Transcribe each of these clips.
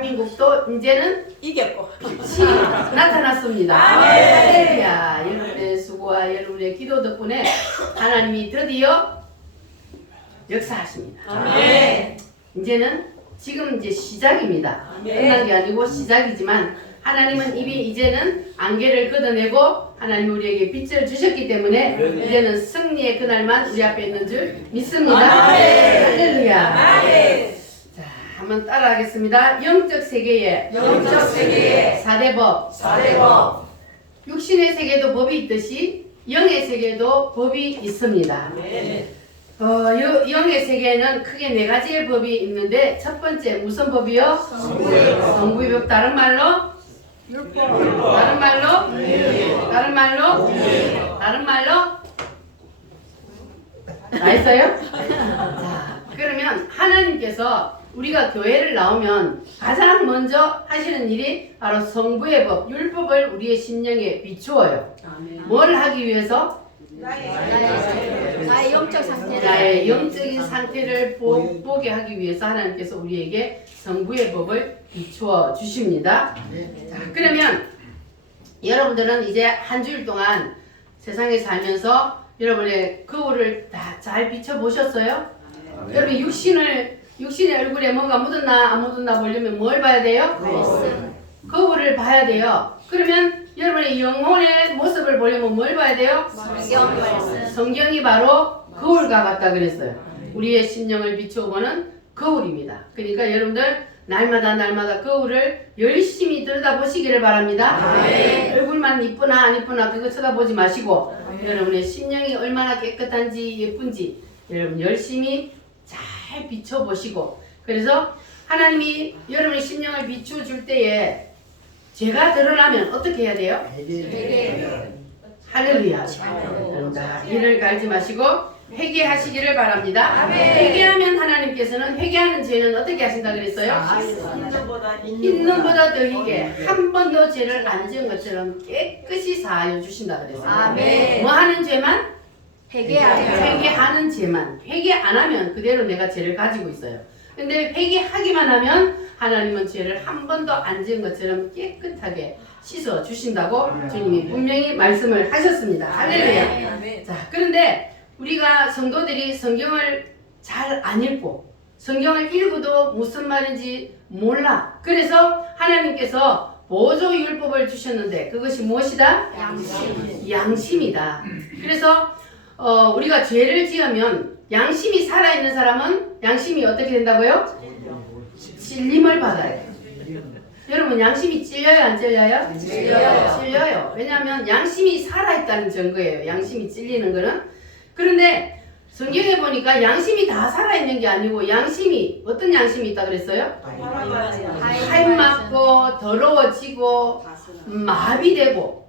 대한민국도 이제는 이겼고 빛이 나타났습니다. 할렐루야. 여러분의 수고와 여러분의 기도 덕분에 하나님이 드디어 역사하십니다. 아멘. 이제는 지금 이제 시작입니다. 아멘. 끝난 게 아니고 시작이지만 하나님은 이미 이제는 안개를 걷어내고 하나님 우리에게 빛을 주셨기 때문에 이제는 승리의 그날만 우리 앞에 있는 줄 믿습니다. 할렐루야. 자, 한번 따라하겠습니다. 영적 세계에 4대 법. 육신의 세계도 법이 있듯이 영의 세계도 법이 있습니다. 영의 세계에는 크게 4가지의 법이 있는데 첫 번째 무슨 법이요? 성부의 법. 다른 말로 다 했어요? 자, 그러면 하나님께서 우리가 교회를 나오면 가장 먼저 하시는 일이 바로 성부의 법, 율법을 우리의 심령에 비추어요. 뭘 하기 위해서? 나의 영적 상태를 나의 영적인 상태를 보게 하기 위해서 하나님께서 우리에게 성부의 법을 비추어 주십니다. 자, 그러면 여러분들은 이제 한 주일 동안 세상에 살면서 여러분의 거울을 다 잘 비춰보셨어요? 여러분 육신의 얼굴에 뭔가 묻었나 안 묻었나 보려면 뭘 봐야 돼요? 거울을 봐야 돼요. 그러면 여러분의 영혼의 모습을 보려면 뭘 봐야 돼요? 성경이 바로 거울과 같다 그랬어요. 우리의 심령을 비추어보는 거울입니다. 그러니까 여러분들 날마다 거울을 열심히 들여다보시기를 바랍니다. 얼굴만 이쁘나 안 이쁘나 그거 쳐다보지 마시고 여러분의 심령이 얼마나 깨끗한지 예쁜지 여러분 열심히 잘 비춰보시고, 그래서 하나님이 여러분의 심령을 비춰줄 때에 죄가 드러나면 어떻게 해야 돼요? 할렐루야. 이를 갈지 마시고 회개하시기를 바랍니다. 회개하면 하나님께서는 회개하는 죄는 어떻게 하신다 그랬어요? 있는 것보다 더하게 한 번도 죄를 안 지은 것처럼 깨끗이 사하여 주신다 그랬어요. 뭐 하는 죄만? 회개하는 죄만. 회개 안 하면 그대로 내가 죄를 가지고 있어요. 근데 회개하기만 하면 하나님은 죄를 한 번도 안 지은 것처럼 깨끗하게 씻어 주신다고 주님이 분명히 말씀을 하셨습니다. 할렐루야. 자, 그런데 우리가 성도들이 성경을 잘 안 읽고 성경을 읽어도 무슨 말인지 몰라. 그래서 하나님께서 보조율법을 주셨는데 그것이 무엇이다? 양심이다. 그래서 우리가 죄를 지으면 양심이 살아있는 사람은 양심이 어떻게 된다고요? 찔림을 받아요. 여러분 양심이 찔려요 안 찔려요? 찔려요. 왜냐하면 양심이 살아있다는 증거예요. 양심이 찔리는 거는. 그런데 성경에 보니까 양심이 다 살아있는 게 아니고 양심이 어떤 양심이 있다 그랬어요? 하임맞고 더러워지고 마비되고.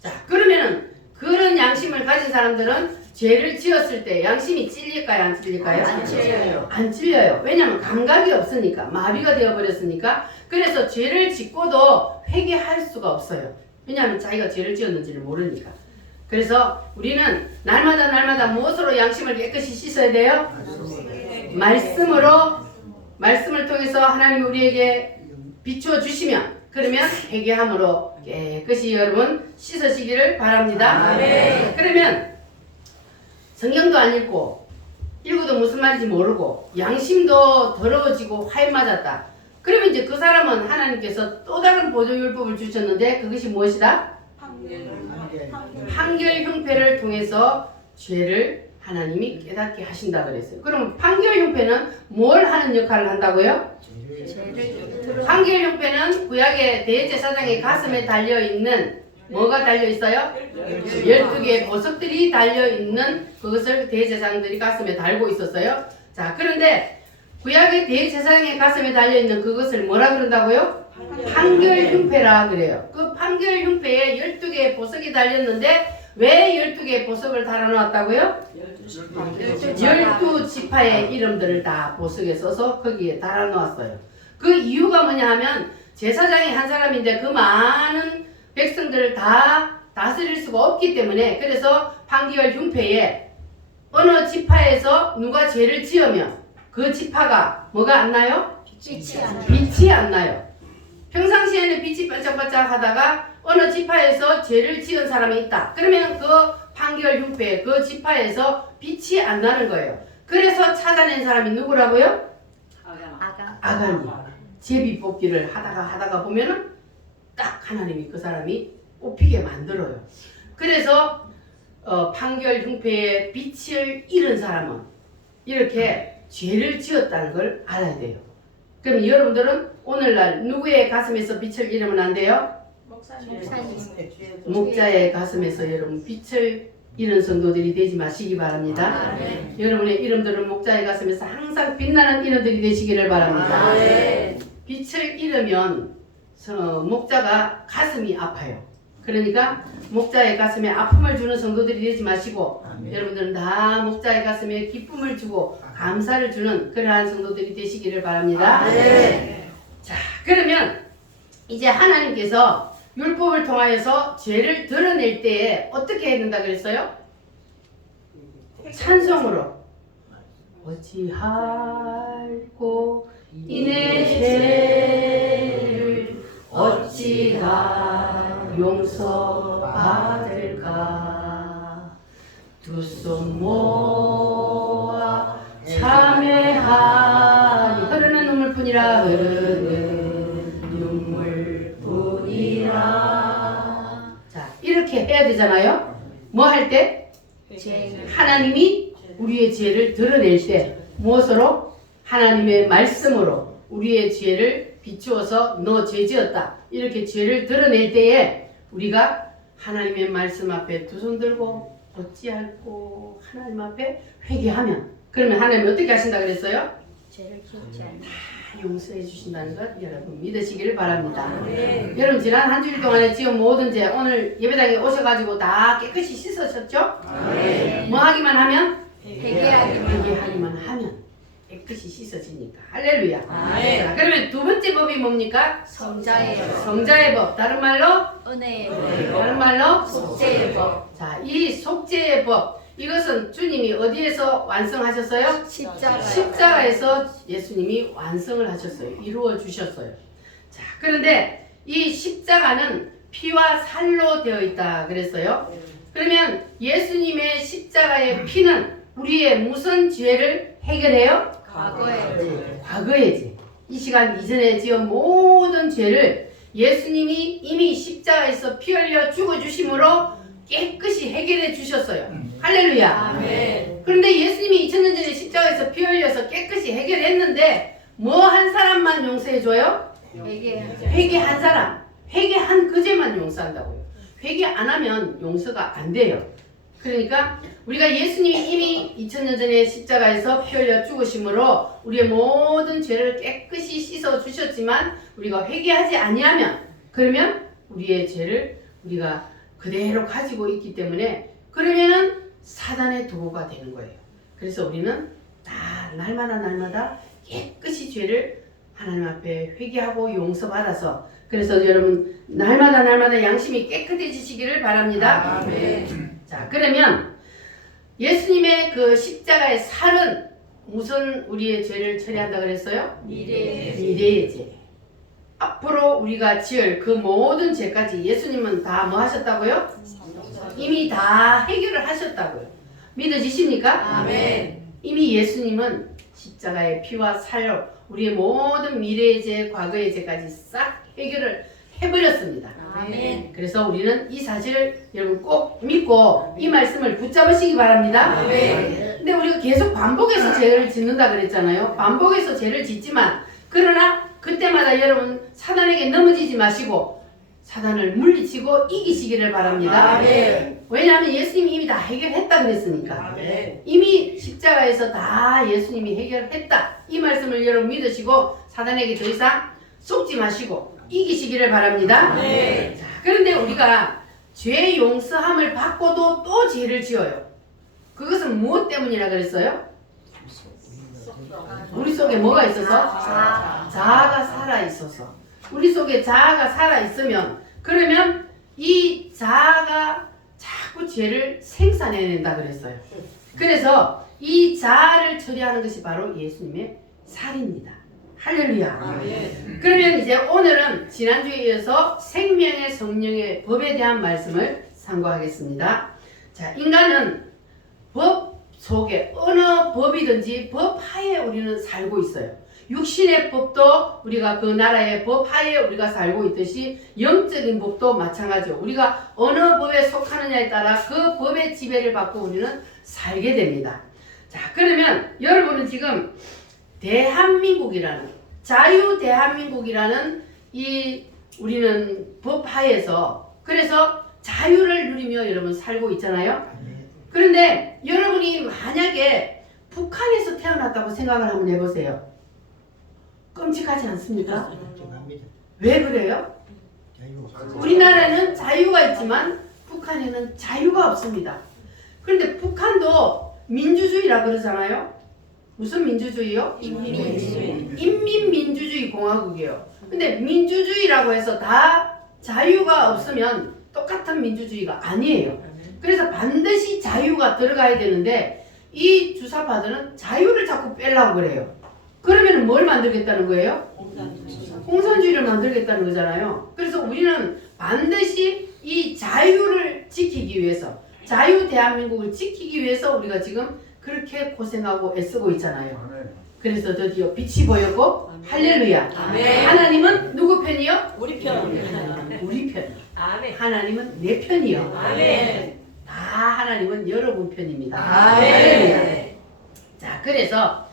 자, 그러면은 그런 양심을 가진 사람들은 죄를 지었을 때 양심이 찔릴까요? 안 찔릴까요? 안 찔려요. 왜냐하면 감각이 없으니까, 마비가 되어버렸으니까. 그래서 죄를 짓고도 회개할 수가 없어요. 왜냐하면 자기가 죄를 지었는지를 모르니까. 그래서 우리는 날마다 무엇으로 양심을 깨끗이 씻어야 돼요? 말씀을 통해서 하나님이 우리에게 비추어 주시면, 그러면 회개함으로 깨끗이 여러분 씻으시기를 바랍니다. 그러면 성경도 안 읽고 읽어도 무슨 말인지 모르고 양심도 더러워지고 화에 맞았다. 그러면 이제 그 사람은 하나님께서 또 다른 보조율법을 주셨는데 그것이 무엇이다? 판결 형패를 통해서 죄를 하나님이 깨닫게 하신다 그랬어요. 그럼 판결 형패는 뭘 하는 역할을 한다고요? 판결 형패는 구약의 대제사장의 가슴에 달려있는 뭐가 달려있어요? 12개의 보석들이 달려있는 그것을 대제사장들이 가슴에 달고 있었어요. 자, 그런데 구약의 대제사장의 가슴에 달려있는 그것을 뭐라 그런다고요? 판결 흉패라 그래요. 그 판결 흉패에 12개의 보석이 달렸는데 왜 12개의 보석을 달아놓았다고요? 12지파의 이름들을 다 보석에 써서 거기에 달아놓았어요. 그 이유가 뭐냐 하면 제사장이 한 사람인데 그 많은 백성들을 다 다스릴 수가 없기 때문에, 그래서 판결 흉패에 어느 지파에서 누가 죄를 지으면 그 지파가 뭐가 안 나요? 빛이 안 나요. 평상시에는 빛이 반짝반짝 하다가 어느 지파에서 죄를 지은 사람이 있다. 그러면 그 판결 흉패 그 지파에서 빛이 안 나는 거예요. 그래서 찾아낸 사람이 누구라고요? 아간이. 제비 뽑기를 하다가 보면은 딱 하나님이 그 사람이 뽑히게 만들어요. 그래서 판결 흉패에 빛을 잃은 사람은 이렇게 죄를 지었다는 걸 알아야 돼요. 그럼 여러분들은 오늘날 누구의 가슴에서 빛을 잃으면 안 돼요? 목자의 가슴에서 여러분 빛을 잃은 성도들이 되지 마시기 바랍니다. 여러분의 이름들은 목자의 가슴에서 항상 빛나는 이름들이 되시기를 바랍니다. 빛을 잃으면 목자가 가슴이 아파요. 그러니까 목자의 가슴에 아픔을 주는 성도들이 되지 마시고 여러분들은 다 목자의 가슴에 기쁨을 주고 감사를 주는 그러한 성도들이 되시기를 바랍니다. 자, 그러면 이제 하나님께서 율법을 통하여서 죄를 드러낼 때에 어떻게 해야 된다 그랬어요? 찬송으로 어찌할꼬 이내 죄를 어찌다 용서받을까 두 손 모아 참회하니 흐르는 눈물뿐이라 흐르는 눈물뿐이라. 자, 이렇게 해야 되잖아요. 뭐 할 때? 하나님이 우리의 죄를 드러낼 때 무엇으로? 하나님의 말씀으로 우리의 죄를 비추어서 너 죄지었다 이렇게 죄를 드러낼 때에 우리가 하나님의 말씀 앞에 두 손 들고 어찌할꼬 하나님 앞에 회개하면 그러면 하나님이 어떻게 하신다 그랬어요? 죄를 지지 않는 다 용서해 주신다는 것 여러분 믿으시기를 바랍니다. 여러분 지난 한 주일 동안에 지은 모든 죄 오늘 예배당에 오셔가지고 다 깨끗이 씻으셨죠? 뭐 하기만 하면? 회개하기만 하면 깨끗이 씻어지니까 할렐루야. 자, 그러면 두 번째 법이 뭡니까? 성자의 법. 다른 말로? 은혜의 다른 말로? 속죄의 법. 자, 이 속죄의 법 이것은 주님이 어디에서 완성하셨어요? 십자가에서 예수님이 완성을 하셨어요. 이루어 주셨어요. 자, 그런데 이 십자가는 피와 살로 되어 있다 그랬어요. 그러면 예수님의 십자가의 피는 우리의 무슨 죄를 해결해요? 과거의 죄. 이 시간 이전에 지은 모든 죄를 예수님이 이미 십자가에서 피 흘려 죽어주심으로 깨끗이 해결해 주셨어요. 할렐루야. 그런데 예수님이 2000년 전에 십자가에서 피 흘려서 깨끗이 해결했는데 뭐 한 사람만 용서해줘요? 회개한 사람. 회개한 그 죄만 용서한다고요. 회개 안 하면 용서가 안 돼요. 그러니까 우리가 예수님이 이미 2000년 전에 십자가에서 피 흘려 죽으심으로 우리의 모든 죄를 깨끗이 씻어 주셨지만 우리가 회개하지 아니하면 그러면 우리의 죄를 우리가 그대로 가지고 있기 때문에 그러면은 사단의 도구가 되는 거예요. 그래서 우리는 다 날마다 깨끗이 죄를 하나님 앞에 회개하고 용서받아서 그래서 여러분 날마다 양심이 깨끗해지시기를 바랍니다. 자, 그러면 예수님의 그 십자가의 살은 무슨 우리의 죄를 처리한다 그랬어요? 미래의 죄. 앞으로 우리가 지을 그 모든 죄까지 예수님은 다 뭐 하셨다고요? 이미 다 해결을 하셨다고요. 믿어지십니까? 이미 예수님은 십자가의 피와 살로 우리의 모든 미래의 죄, 과거의 죄까지 싹 해결을 해버렸습니다. 그래서 우리는 이 사실을 여러분 꼭 믿고 이 말씀을 붙잡으시기 바랍니다. 근데 우리가 계속 반복해서 죄를 짓는다 그랬잖아요. 반복해서 죄를 짓지만 그러나 그때마다 여러분 사단에게 넘어지지 마시고 사단을 물리치고 이기시기를 바랍니다. 왜냐하면 예수님이 이미 다 해결했다 그랬으니까. 이미 십자가에서 다 예수님이 해결했다. 이 말씀을 여러분 믿으시고 사단에게 더 이상 속지 마시고 이기시기를 바랍니다. 자, 그런데 우리가 죄 용서함을 받고도 또 죄를 지어요. 그것은 무엇 때문이라 그랬어요? 우리 속에 뭐가 있어서? 자아가 살아있어서. 우리 속에 자아가 살아있으면 그러면 이 자아가 자꾸 죄를 생산해낸다 그랬어요. 그래서 이 자아를 처리하는 것이 바로 예수님의 살입니다. 할렐루야. 그러면 이제 오늘은 지난주에 이어서 생명의 성령의 법에 대한 말씀을 상고하겠습니다. 자, 인간은 법 속에 어느 법이든지 법 하에 우리는 살고 있어요. 육신의 법도 우리가 그 나라의 법 하에 우리가 살고 있듯이 영적인 법도 마찬가지로 우리가 어느 법에 속하느냐에 따라 그 법의 지배를 받고 우리는 살게 됩니다. 자, 그러면 여러분은 지금 대한민국이라는 자유 대한민국이라는 이 우리는 법 하에서 그래서 자유를 누리며 여러분 살고 있잖아요. 그런데 여러분이 만약에 북한에서 태어났다고 생각을 한번 해보세요. 끔찍하지 않습니까? 왜 그래요? 우리나라는 자유가 있지만 북한에는 자유가 없습니다. 그런데 북한도 민주주의라 그러잖아요. 무슨 민주주의요? 인민민주주의 공화국이에요. 근데 민주주의라고 해서 다 자유가 없으면 똑같은 민주주의가 아니에요. 그래서 반드시 자유가 들어가야 되는데 이 주사파들은 자유를 자꾸 빼려고 그래요. 그러면 뭘 만들겠다는 거예요? 공산주의를 만들겠다는 거잖아요. 그래서 우리는 반드시 이 자유를 지키기 위해서 자유 대한민국을 지키기 위해서 우리가 지금 그렇게 고생하고 애쓰고 있잖아요. 그래서 드디어 빛이 보였고 할렐루야. 하나님은 누구 편이요? 우리 편. 우리 편. 아멘. 하나님은 내 편이요. 아멘. 다 하나님은 여러분 편입니다. 아멘. 자, 그래서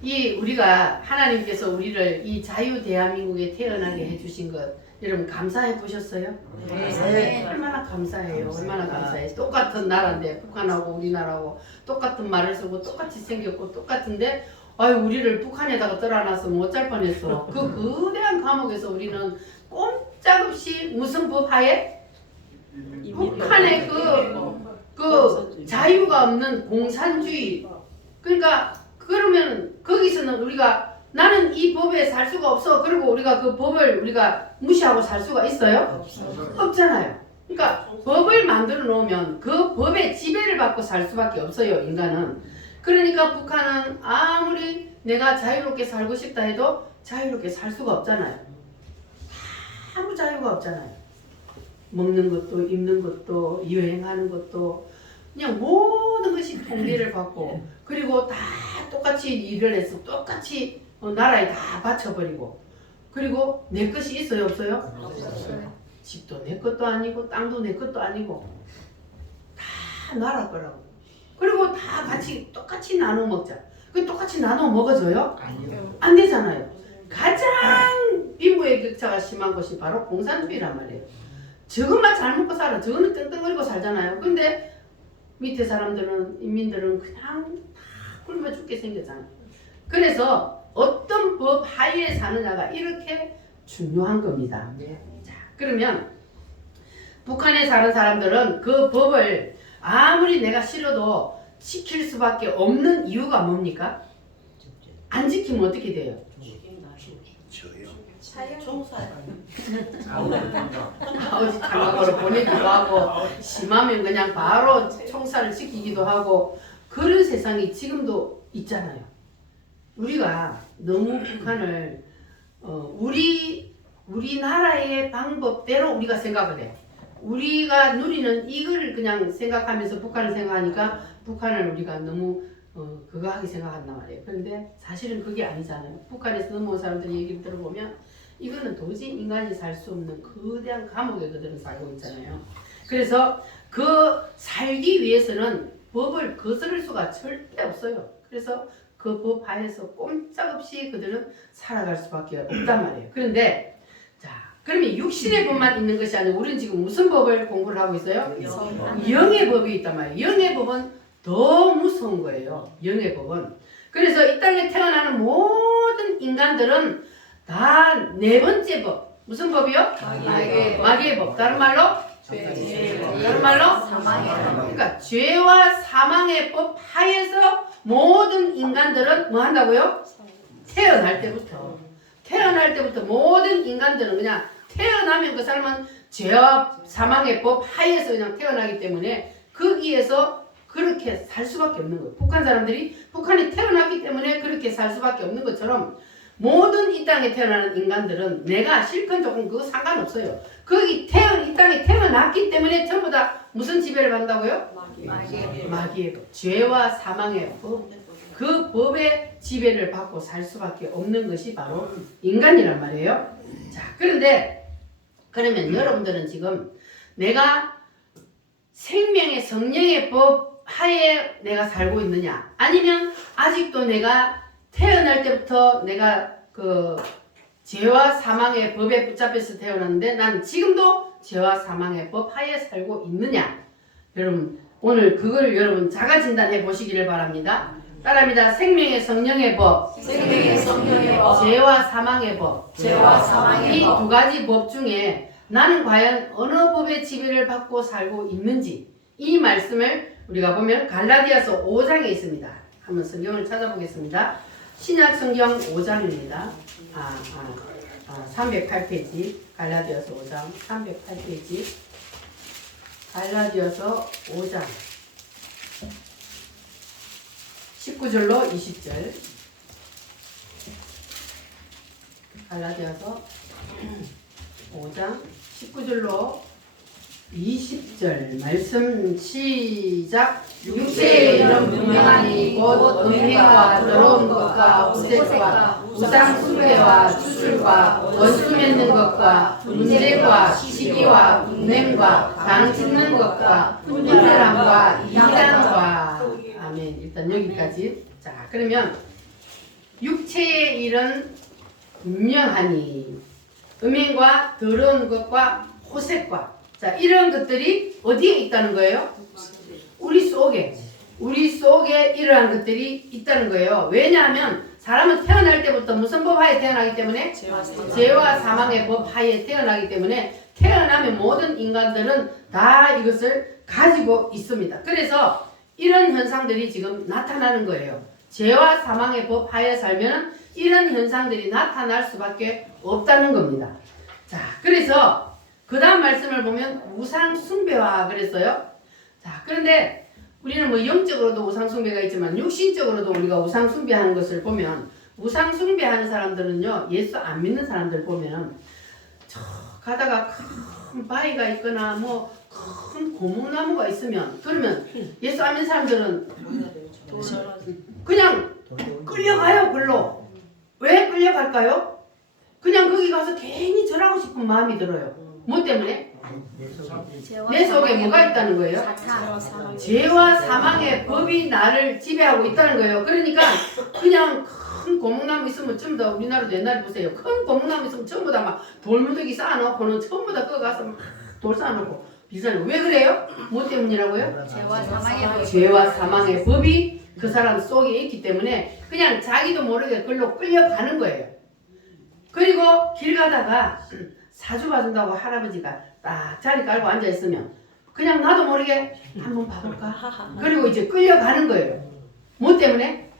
이 우리가 하나님께서 우리를 이 자유 대한민국에 태어나게 해주신 것 여러분 감사해 보셨어요? 네. 얼마나 감사해요. 얼마나 감사해요. 똑같은 나라인데 북한하고 우리나라하고 똑같은 말을 쓰고 똑같이 생겼고 똑같은데 아유 우리를 북한에다가 떨어놨으면 어쩔 뻔했어. 그 거대한 감옥에서 우리는 꼼짝없이 무슨 법 하에 북한의 그 자유가 없는 공산주의. 그러니까 그러면 거기서는 우리가 나는 이 법에 살 수가 없어. 그리고 우리가 그 법을 우리가 무시하고 살 수가 있어요? 없잖아요. 그러니까 법을 만들어 놓으면 그 법의 지배를 받고 살 수밖에 없어요. 인간은. 그러니까 북한은 아무리 내가 자유롭게 살고 싶다 해도 자유롭게 살 수가 없잖아요. 아무 자유가 없잖아요. 먹는 것도 입는 것도 여행하는 것도 그냥 모든 것이 통제를 받고 그리고 다 똑같이 일을 해서 똑같이 나라에 다 바쳐버리고 그리고 내 것이 있어요 없어요? 없어요. 집도 내 것도 아니고 땅도 내 것도 아니고 다 나라 거라고. 그리고 다 같이 똑같이 나눠 먹자. 그 똑같이 나눠 먹어줘요? 아니요. 안 되잖아요. 가장 빈부의 격차가 심한 것이 바로 공산주의란 말이에요. 저것만 잘 먹고 살아. 저거는 떵떵거리고 살잖아요. 근데 밑에 사람들은 인민들은 그냥 다 굶어 죽게 생겼잖아요. 그래서 어떤 법 하에 사느냐가 이렇게 중요한 겁니다. 자, 그러면 북한에 사는 사람들은 그 법을 아무리 내가 싫어도 지킬 수밖에 없는 이유가 뭡니까? 안 지키면 어떻게 돼요? 아버지 장갑으로 보내기도 하고 심하면 그냥 바로 총살을 지키기도 하고 그런 세상이 지금도 있잖아요. 우리가 너무 북한을 우리나라의 방법대로 우리가 생각을 해요. 우리가 누리는 이거를 그냥 생각하면서 북한을 생각하니까 북한을 우리가 너무 그거 하게 생각한단 말이에요. 그런데 사실은 그게 아니잖아요. 북한에서 넘어온 사람들 얘기를 들어보면 이거는 도저히 인간이 살 수 없는 거대한 감옥에 그들은 살고 있잖아요. 그래서 그 살기 위해서는 법을 거스를 수가 절대 없어요. 그래서 그 법 하에서 꼼짝없이 그들은 살아갈 수밖에 없단 말이에요. 그런데 자, 그러면 육신의 법만 있는 것이 아니고 우리는 지금 무슨 법을 공부를 하고 있어요? 영의 법이 있단 말이에요. 영의 법은 더 무서운 거예요. 영의 법은. 그래서 이 땅에 태어나는 모든 인간들은 다 네 번째 법. 무슨 법이요? 마귀의 법. 다른 말로? 다른 말로? 그러니까 죄와 사망의 법 하에서 모든 인간들은 뭐 한다고요? 태어날 때부터 모든 인간들은 그냥 태어나면 그 사람은 죄와 사망의 법 하에서 그냥 태어나기 때문에 거기에서 그렇게 살 수밖에 없는 거예요. 북한 사람들이 북한이 태어났기 때문에 그렇게 살 수밖에 없는 것처럼 모든 이 땅에 태어나는 인간들은 내가 싫건 좋건 그거 상관없어요. 이 땅에 태어났기 때문에 전부 다 무슨 지배를 받는다고요? 마귀의 법, 죄와 사망의 법, 그 법의 지배를 받고 살 수밖에 없는 것이 바로 인간이란 말이에요. 자, 그러면 여러분들은 지금 내가 생명의 성령의 법 하에 내가 살고 있느냐, 아니면 아직도 내가 태어날 때부터 내가 그 죄와 사망의 법에 붙잡혀서 태어났는데 나는 지금도 죄와 사망의 법 하에 살고 있느냐? 여러분 오늘 그걸 여러분 자가 진단해 보시기를 바랍니다. 따라합니다. 생명의 성령의 법, 죄와 사망의 법, 이 두 가지 법 중에 나는 과연 어느 법의 지배를 받고 살고 있는지, 이 말씀을 우리가 보면 갈라디아서 5장에 있습니다. 한번 성경을 찾아보겠습니다. 신약 성경 5장입니다. 308페이지, 갈라디아서 5장 308페이지, 갈라디아서 5장 19절로 20절, 갈라디아서 5장 19절로 20절 말씀 시작. 육체의 이름 분명하니 곧 음행과 더러운 것과 우색과 우상 숭배와 추술과 원수 맺는 것과 문제과 시기와 분냄과 당 찢는 것과 분열함과 이단과. 아멘. 일단 여기까지. 자, 그러면 육체의 일은 분명하니 음행과 더러운 것과 호색과, 자, 이런 것들이 어디에 있다는 거예요? 우리 속에 이러한 것들이 있다는 거예요. 왜냐하면 사람은 태어날 때부터 무슨 법 하에 태어나기 때문에? 죄와 사망의 법 하에 태어나기 때문에 태어나면 모든 인간들은 다 이것을 가지고 있습니다. 그래서 이런 현상들이 지금 나타나는 거예요. 죄와 사망의 법 하에 살면 이런 현상들이 나타날 수밖에 없다는 겁니다. 자, 그래서 그 다음 말씀을 보면 우상 숭배와 그랬어요. 자, 그런데 우리는 뭐 영적으로도 우상 숭배가 있지만 육신적으로도 우리가 우상 숭배하는 것을 보면, 우상 숭배하는 사람들은요, 예수 안 믿는 사람들 보면 저 가다가 큰 바위가 있거나 뭐 큰 고목나무가 있으면, 그러면 예수 안 믿는 사람들은 그냥 끌려가요. 글로. 왜 끌려갈까요? 그냥 거기 가서 괜히 절하고 싶은 마음이 들어요. 뭐 때문에? 내 속에 뭐가 있다는 거예요? 죄와 사망의 법이 나를 지배하고 있다는 거예요. 그러니까 그냥 큰 고목나무 있으면 전부 다, 우리나라도 옛날에 보세요. 큰 고목나무 있으면 전부 다 막 돌무더기 쌓아놓고는 전부 다 꺼가서 막 돌 쌓아놓고 비싸요. 왜 그래요? 뭐 때문이라고요? 죄와 사망의 법이 그 사람 속에 있기 때문에 그냥 자기도 모르게 글로 끌려가는 거예요. 그리고 길 가다가 사주 봐준다고 할아버지가 딱 자리 깔고 앉아있으면 그냥 나도 모르게 한번 봐볼까? 그리고 이제 끌려가는 거예요. 뭐 때문에?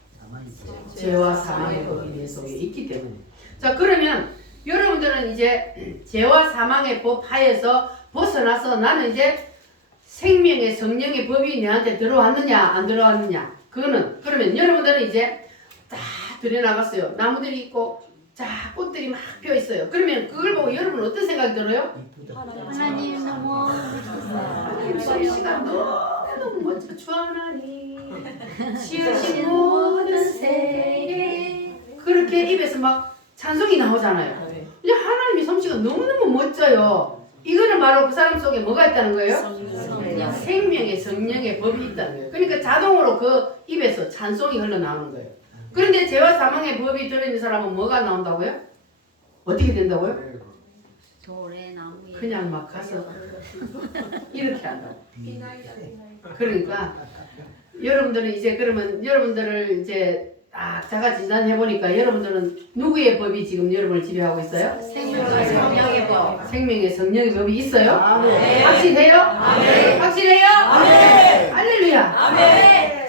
죄와 사망의 법이 내 속에 있기 때문에. 자, 그러면 여러분들은 이제 죄와 사망의 법 하에서 벗어나서 나는 이제 생명의 성령의 법이 내한테 들어왔느냐 안 들어왔느냐, 그거는, 그러면 여러분들은 이제 딱 들여나갔어요. 나무들이 있고 자, 꽃들이 막 피어 있어요. 그러면 그걸 보고 여러분 어떤 생각이 들어요? 하나님 너무 하나님 솜씨가 너무 멋져. 주 하나님 지으신 모든 세계, 그렇게 입에서 막 찬송이 나오잖아요. 이제 하나님의 솜씨가 너무너무 멋져요. 이거는 바로 그 사람 속에 뭐가 있다는 거예요? 생명의 성령의 법이 있다는 거예요. 그러니까 자동으로 그 입에서 찬송이 흘러나오는 거예요. 그런데 죄와 사망의 법이 들어있는 사람은 뭐가 나온다고요? 어떻게 된다고요? 그냥 막 가서 이렇게 한다고. 그러니까 여러분들은 이제, 그러면 여러분들을 이제 자가 진단해 보니까 여러분들은 누구의 법이 지금 여러분을 지배하고 있어요? 생명의 성령의 법. 생명의 성령의 법이 있어요? 아멘. 확실해요? 아멘. 확실해요? 아멘. 할렐루야. 아멘.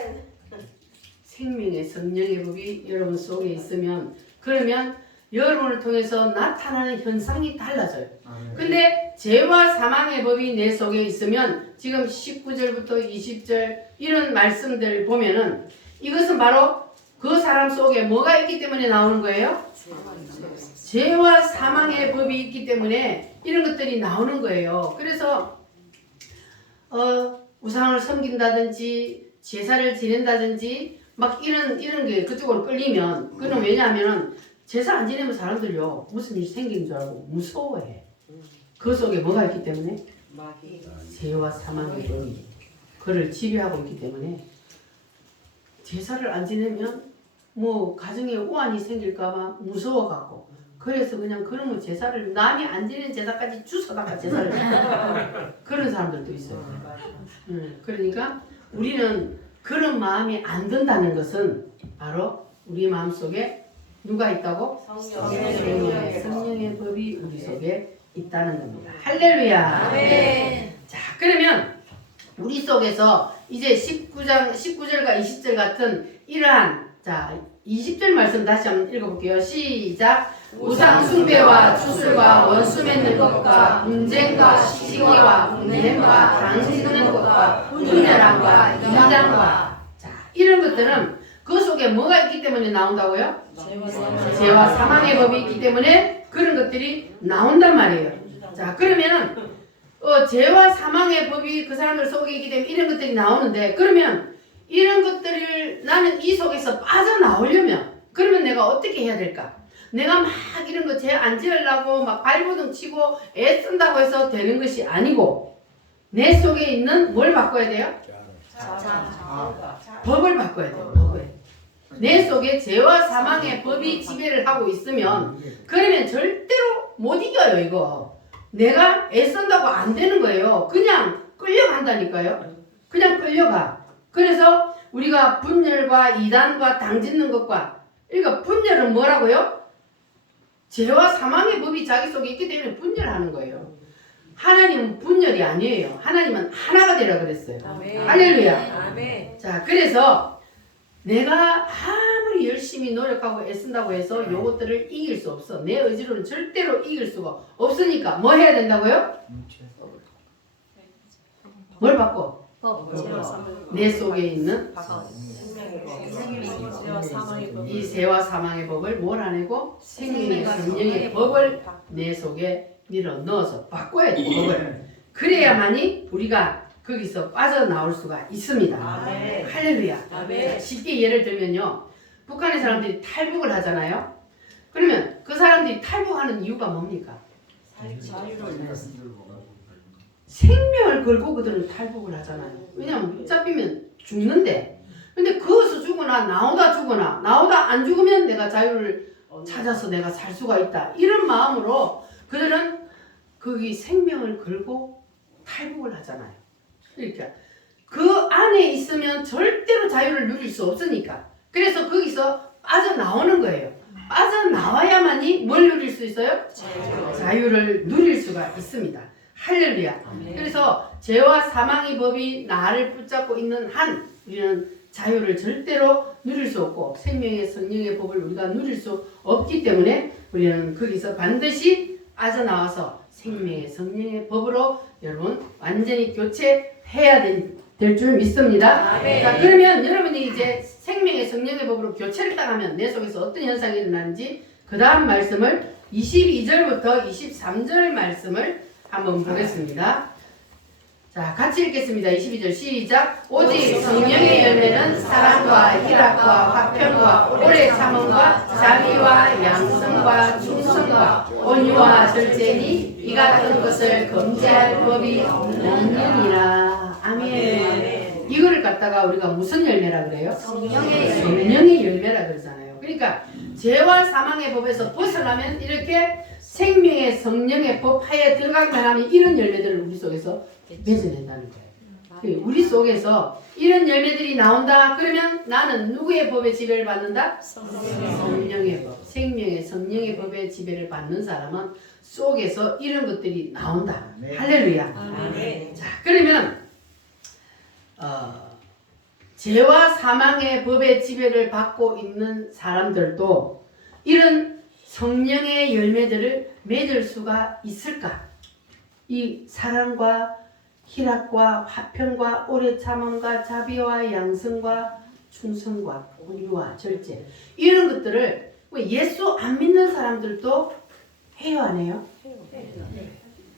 생명의 성령의 법이 여러분 속에 있으면, 그러면 여러분을 통해서 나타나는 현상이 달라져요. 근데 죄와 사망의 법이 내 속에 있으면 지금 19절부터 20절 이런 말씀들 보면은 이것은 바로 그 사람 속에 뭐가 있기 때문에 나오는 거예요? 죄와 사망의 법이 있기 때문에 이런 것들이 나오는 거예요. 그래서 우상을 섬긴다든지 제사를 지낸다든지 막 이런 게 그쪽으로 끌리면 그는 왜냐하면 제사 안 지내면 사람들요 무슨 일이 생기는 줄 알고 무서워해. 그 속에 뭐가 있기 때문에? 죄와 사망의 법이 그를 지배하고 있기 때문에 제사를 안 지내면 뭐 가정에 우환이 생길까봐 무서워갖고 그래서 그냥 그러면 제사를 남이 안 지내는 제사까지 주워다가 제사를 그런 사람들도 있어요. 그러니까 우리는 그런 마음이 안 든다는 것은 바로 우리 마음속에 누가 있다고? 성령의 법이 우리 속에 있다는 겁니다. 할렐루야. 자, 그러면 우리 속에서 이제 19절과 20절 같은 이러한 자 20절 말씀 다시 한번 읽어볼게요. 시작. 우상 숭배와 추술과 원수 맺는 것과 분쟁과 시기와 분냄과 당짓는 것과 분열함과 이장과 자 이런 것들은 그 속에 뭐가 있기 때문에 나온다고요? 죄와 사망의 법이 있기 때문에 그런 것들이 나온단 말이에요. 자 그러면 죄와 사망의 법이 그 사람들 속에 있기 때문에 이런 것들이 나오는데 그러면 이런 것들을 나는 이 속에서 빠져나오려면 그러면 내가 어떻게 해야 될까? 내가 막 이런 거 죄 안 지으려고 막 발버둥 치고 애쓴다고 해서 되는 것이 아니고 내 속에 있는 뭘 바꿔야 돼요? 법을 바꿔야 돼요. 법을. 내 속에 죄와 사망의 법이 지배를 하고 있으면 그러면 절대로 못 이겨요 이거. 내가 애쓴다고 안 되는 거예요. 그냥 끌려간다니까요. 그냥 끌려가. 그래서 우리가 분열과 이단과 당짓는 것과 그러니까 분열은 뭐라고요? 죄와 사망의 법이 자기 속에 있기 때문에 분열하는 거예요. 하나님은 분열이 아니에요. 하나님은 하나가 되라 그랬어요. 할렐루야. 아멘. 자, 그래서 내가 아무리 열심히 노력하고 애쓴다고 해서 요것들을 이길 수 없어. 내 의지로는 절대로 이길 수가 없으니까 뭐 해야 된다고요? 뭘 바꿔? 내 속에 있는 이 죄와 사망의 법을 몰아내고 생명의 성령의 법을 내 속에 밀어 넣어서 바꿔야 돼. 법을. 그래야만이 우리가 거기서 빠져나올 수가 있습니다. 아멘. 할렐루야. 아멘. 쉽게 예를 들면요. 북한의 사람들이 탈북을 하잖아요. 그러면 그 사람들이 탈북하는 이유가 뭡니까? 생명을 걸고 그들은 탈북을 하잖아요. 왜냐하면 붙잡히면 죽는데 근데 거기서 죽거나 나오다 죽거나 나오다 안 죽으면 내가 자유를 찾아서 내가 살 수가 있다. 이런 마음으로 그들은 거기 생명을 걸고 탈북을 하잖아요. 그러니까 그 안에 있으면 절대로 자유를 누릴 수 없으니까 그래서 거기서 빠져나오는 거예요. 빠져나와야만이 뭘 누릴 수 있어요? 자유를 누릴 수가 있습니다. 할렐루야. 그래서 죄와 사망의 법이 나를 붙잡고 있는 한 우리는 자유를 절대로 누릴 수 없고 생명의 성령의 법을 우리가 누릴 수 없기 때문에 우리는 거기서 반드시 빠져나와서 생명의 성령의 법으로 여러분 완전히 교체해야 될 줄 믿습니다. 자, 그러면 여러분이 이제 생명의 성령의 법으로 교체를 당하면 내 속에서 어떤 현상이 일어나는지 그 다음 말씀을 22절부터 23절 말씀을 한번 보겠습니다. 자, 같이 읽겠습니다. 22절 시작. 오직 성령의 열매는 사랑과 희락과 화평과 오래 참음과 자비와 양성과 충성과 온유와 절제니 이 같은 것을 금지할 법이 없느니라. 아멘. 이거를 갖다가 우리가 무슨 열매라 그래요? 성령의 열매라 그러잖아요. 그러니까 죄와 사망의 법에서 벗어나면 이렇게 생명의 성령의 법 하에 들어가기만 하면 이런 열매들을 우리 속에서 맺어낸다는 거예요. 우리 속에서 이런 열매들이 나온다. 그러면 나는 누구의 법에 지배를 받는다? 성령의 법. 생명의 성령의 법에 지배를 받는 사람은 속에서 이런 것들이 나온다. 할렐루야. 자, 그러면 죄와 사망의 법의 지배를 받고 있는 사람들도 이런 성령의 열매들을 맺을 수가 있을까? 이 사랑과 희락과 화평과 오래 참음과 자비와 양성과 충성과 온유와 절제 이런 것들을 예수 안 믿는 사람들도 해요, 안 해요?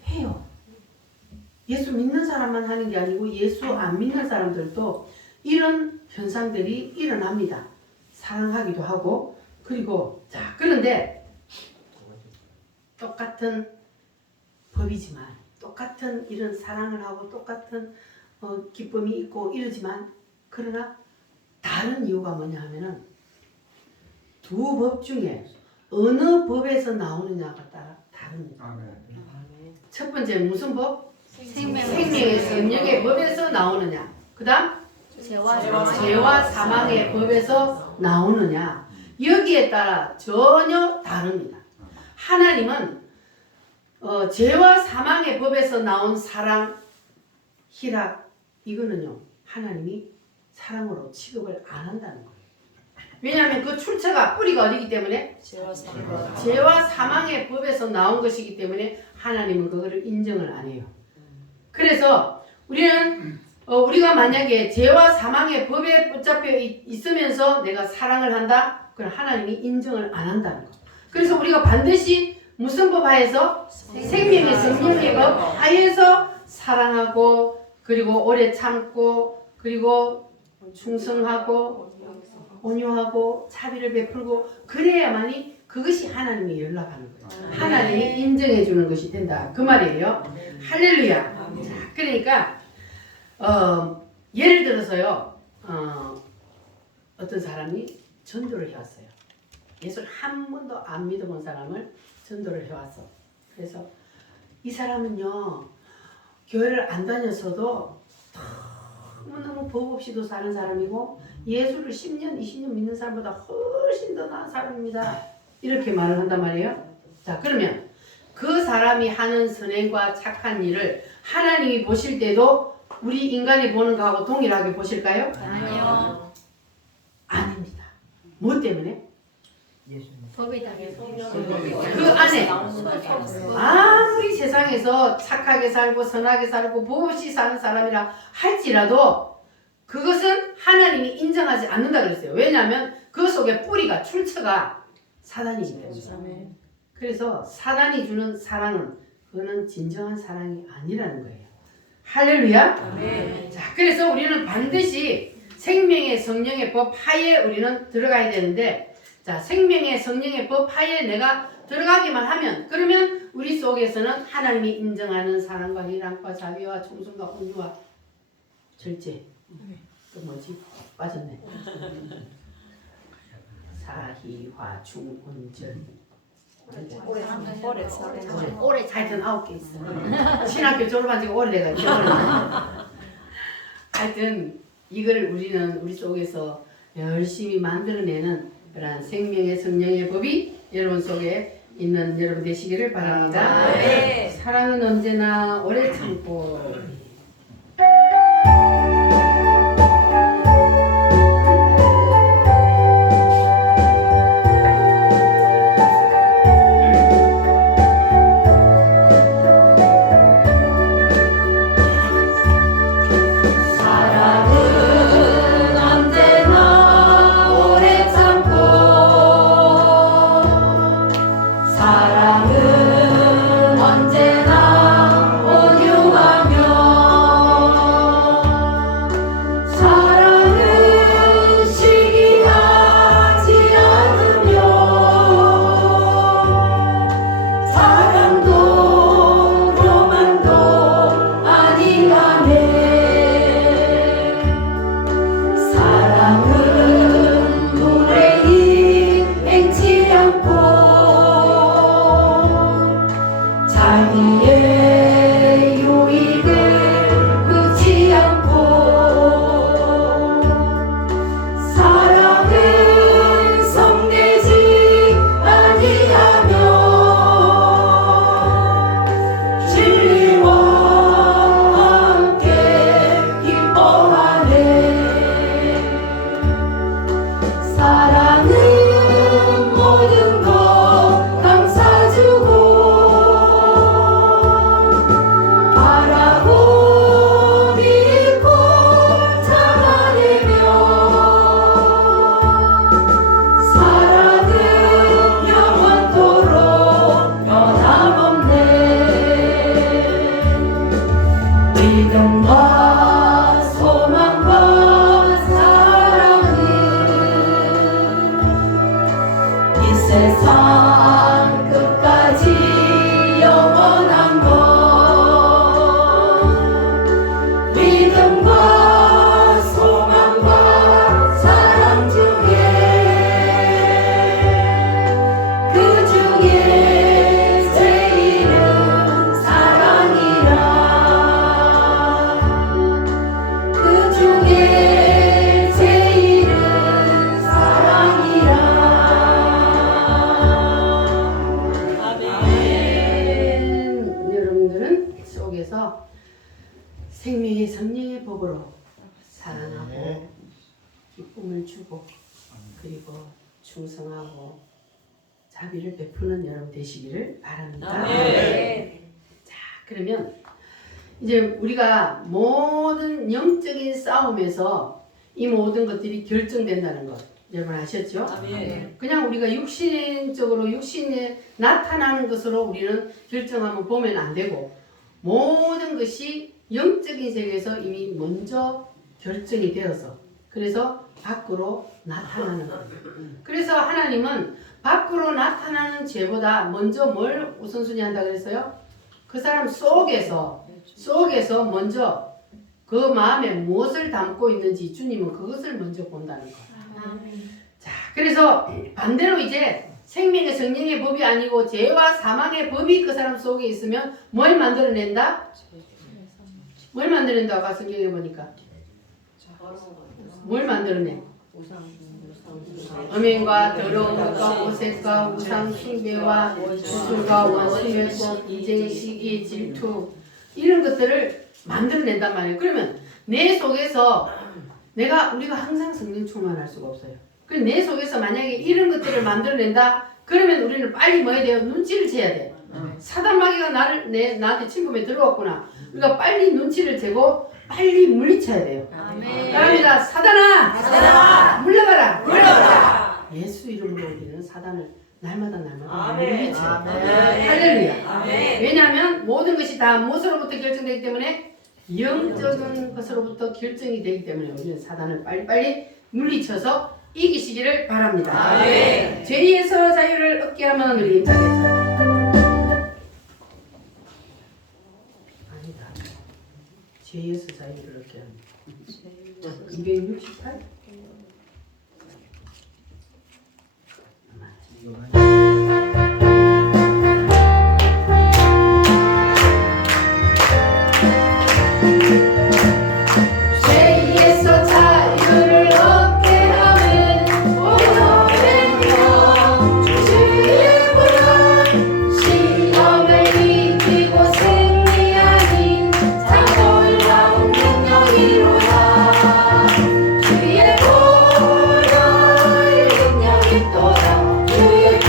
해요. 예수 믿는 사람만 하는 게 아니고 예수 안 믿는 사람들도 이런 현상들이 일어납니다. 사랑하기도 하고 그리고 자 그런데 똑같은 법이지만 똑같은 이런 사랑을 하고 똑같은 기쁨이 있고 이러지만 그러나 다른 이유가 뭐냐 하면은 두 법 중에 어느 법에서 나오느냐가 따라 다릅니다. 첫 번째 무슨 법? 생명의 성령의 법에서 나오느냐. 그 다음 죄와 사망의 법에서 나오느냐. 여기에 따라 전혀 다릅니다. 하나님은 죄와 사망의 법에서 나온 사랑, 희락 이거는요 하나님이 사랑으로 취급을 안 한다는 거예요. 왜냐하면 그 출처가 뿌리가 어디기 때문에 죄와 사망의 법에서 나온 것이기 때문에 하나님은 그거를 인정을 안 해요. 그래서 우리는 우리가 만약에 죄와 사망의 법에 붙잡혀 있으면서 내가 사랑을 한다? 그럼 하나님이 인정을 안 한다는 거. 그래서 우리가 반드시 무슨 법 하에서? 생명의 성령의 법 하에서 사랑하고 그리고 오래 참고 그리고 충성하고 온유하고 자비를 베풀고 그래야만이 그것이 하나님이 연락하는 거예요. 하나님이 인정해 주는 것이 된다. 그 말이에요. 할렐루야. 자, 그러니까 예를 들어서요. 어떤 사람이 전도를 해왔어요. 예수를 한 번도 안 믿어본 사람을 전도를 해왔어. 그래서 이 사람은요. 교회를 안 다녔어도 너무너무 법 없이도 사는 사람이고 예수를 10년, 20년 믿는 사람보다 훨씬 더 나은 사람입니다. 이렇게 말을 한단 말이에요. 자, 그러면 그 사람이 하는 선행과 착한 일을 하나님이 보실 때도 우리 인간이 보는 거하고 동일하게 보실까요? 아니요. 아닙니다. 뭐 때문에? 법이다. 그 안에 아무리 세상에서 착하게 살고 선하게 살고 법 없이 사는 사람이라 할지라도 그것은 하나님이 인정하지 않는다 그랬어요. 왜냐하면 그 속에 뿌리가 출처가 사단이기 때문에. 그래서 사단이 주는 사랑은 그거는 진정한 사랑이 아니라는 거예요. 할렐루야. 네. 자, 그래서 우리는 반드시 생명의 성령의 법 하에 우리는 들어가야 되는데 자, 생명의 성령의 법 하에 내가 들어가기만 하면 그러면 우리 속에서는 하나님이 인정하는 사랑과 희락과 자비와 충성과 온유와 절제 또 뭐지? 빠졌네. 사희화 충온절 오래 하여튼 9개 있어. 신학교 졸업한 지가 오래돼가지고 하여튼 이걸 우리는 우리 속에서 열심히 만들어내는 그러한 생명의 성령의 법이 여러분 속에 있는 여러분 되시기를 바랍니다. 네. 사랑은 언제나 오래 참고 사랑은 언제나 온유하며 믿음과 소망과 사랑은 이 세상 끝까지 영원한 것 믿음과 소망과 사랑 중에 그 중에 제일은 사랑이라 그 중에 제일은 사랑이라 아멘. 여러분들은 속에서 생명의 성령의 법으로 사랑하고 기쁨을 주고 그리고 충성하고 자비를 베푸는 여러분 되시기를 바랍니다. 자, 그러면 이제 우리가 모든 영적인 싸움에서 이 모든 것들이 결정된다는 것 여러분 아셨죠? 그냥 우리가 육신적으로 육신에 나타나는 것으로 우리는 결정하면 보면 안 되고 모든 것이 영적인 세계에서 이미 먼저 결정이 되어서 그래서 밖으로 나타나는 거예요. 그래서 하나님은 밖으로 나타나는 죄보다 먼저 뭘 우선순위 한다 그랬어요? 그 사람 속에서 먼저 그 마음에 무엇을 담고 있는지 주님은 그것을 먼저 본다는 거예요. 자, 그래서 반대로 이제 생명의 성령의 법이 아니고 죄와 사망의 법이 그 사람 속에 있으면 뭘 만들어낸다? 뭘 만들어낸다고 아까 성경에 보니까 뭘 만들어내? 음행과 더러운 것과 오색과 우상 숭배와 주술과 원수의 법, 이제 시기, 질투 이런 것들을 만들어낸단 말이에요. 그러면 내 속에서 우리가 항상 성령 충만할 수가 없어요. 내 속에서 만약에 이런 것들을 만들어낸다 그러면 우리는 빨리 뭐 해야 돼요? 눈치를 채야 돼. 사단 마귀가 나한테 침범에 들어왔구나. 우리가 빨리 눈치를 채고 빨리 물리쳐야 돼요. 그럽니다. 사단아 물러가라. 예수 이름으로 우리는 사단을 날마다 물리쳐요. 할렐루야. 왜냐하면 모든 것이 다 무엇으로부터 결정되기 때문에 영적인 것으로부터 결정이 되기 때문에 우리는 사단을 빨리빨리 물리쳐서 이기시기를 바랍니다. 죄에서 자유를 얻게 하면 우리 임하겠죠. 아니다. 죄에서 자유를 얻게 하면 268? 죄에서 자유를 얻게 하면 오늘은요 주의 불은 시험을 이기고 승리하니 참 놀라운 능력이로다. 주의 보혈 능력이 또다. 주의 피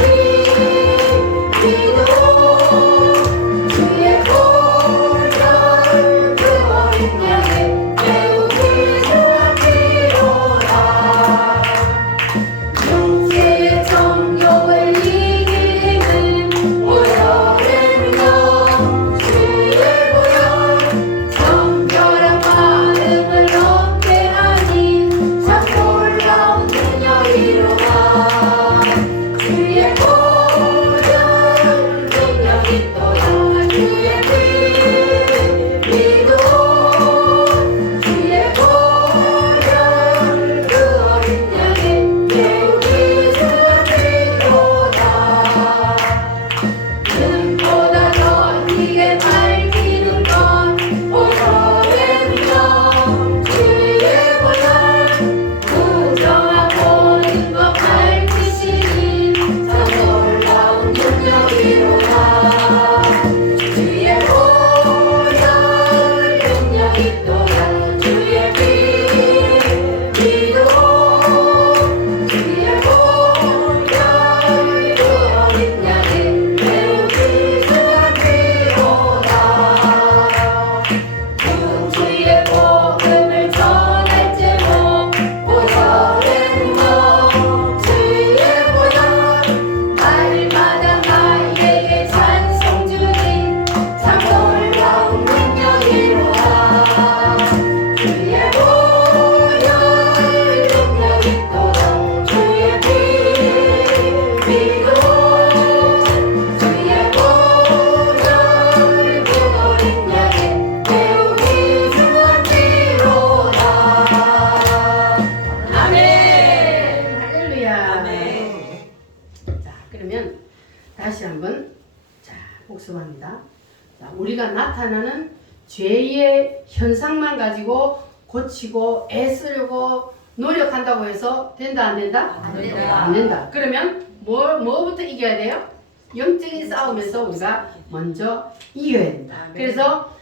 죄의 현상만 가지고 고치고 애쓰려고 노력한다고 해서 된다 안 된다? 안 된다. 안 된다. 그러면 뭐부터 이겨야 돼요? 영적인 싸움에서 우리가 먼저 이겨야 된다. 그래서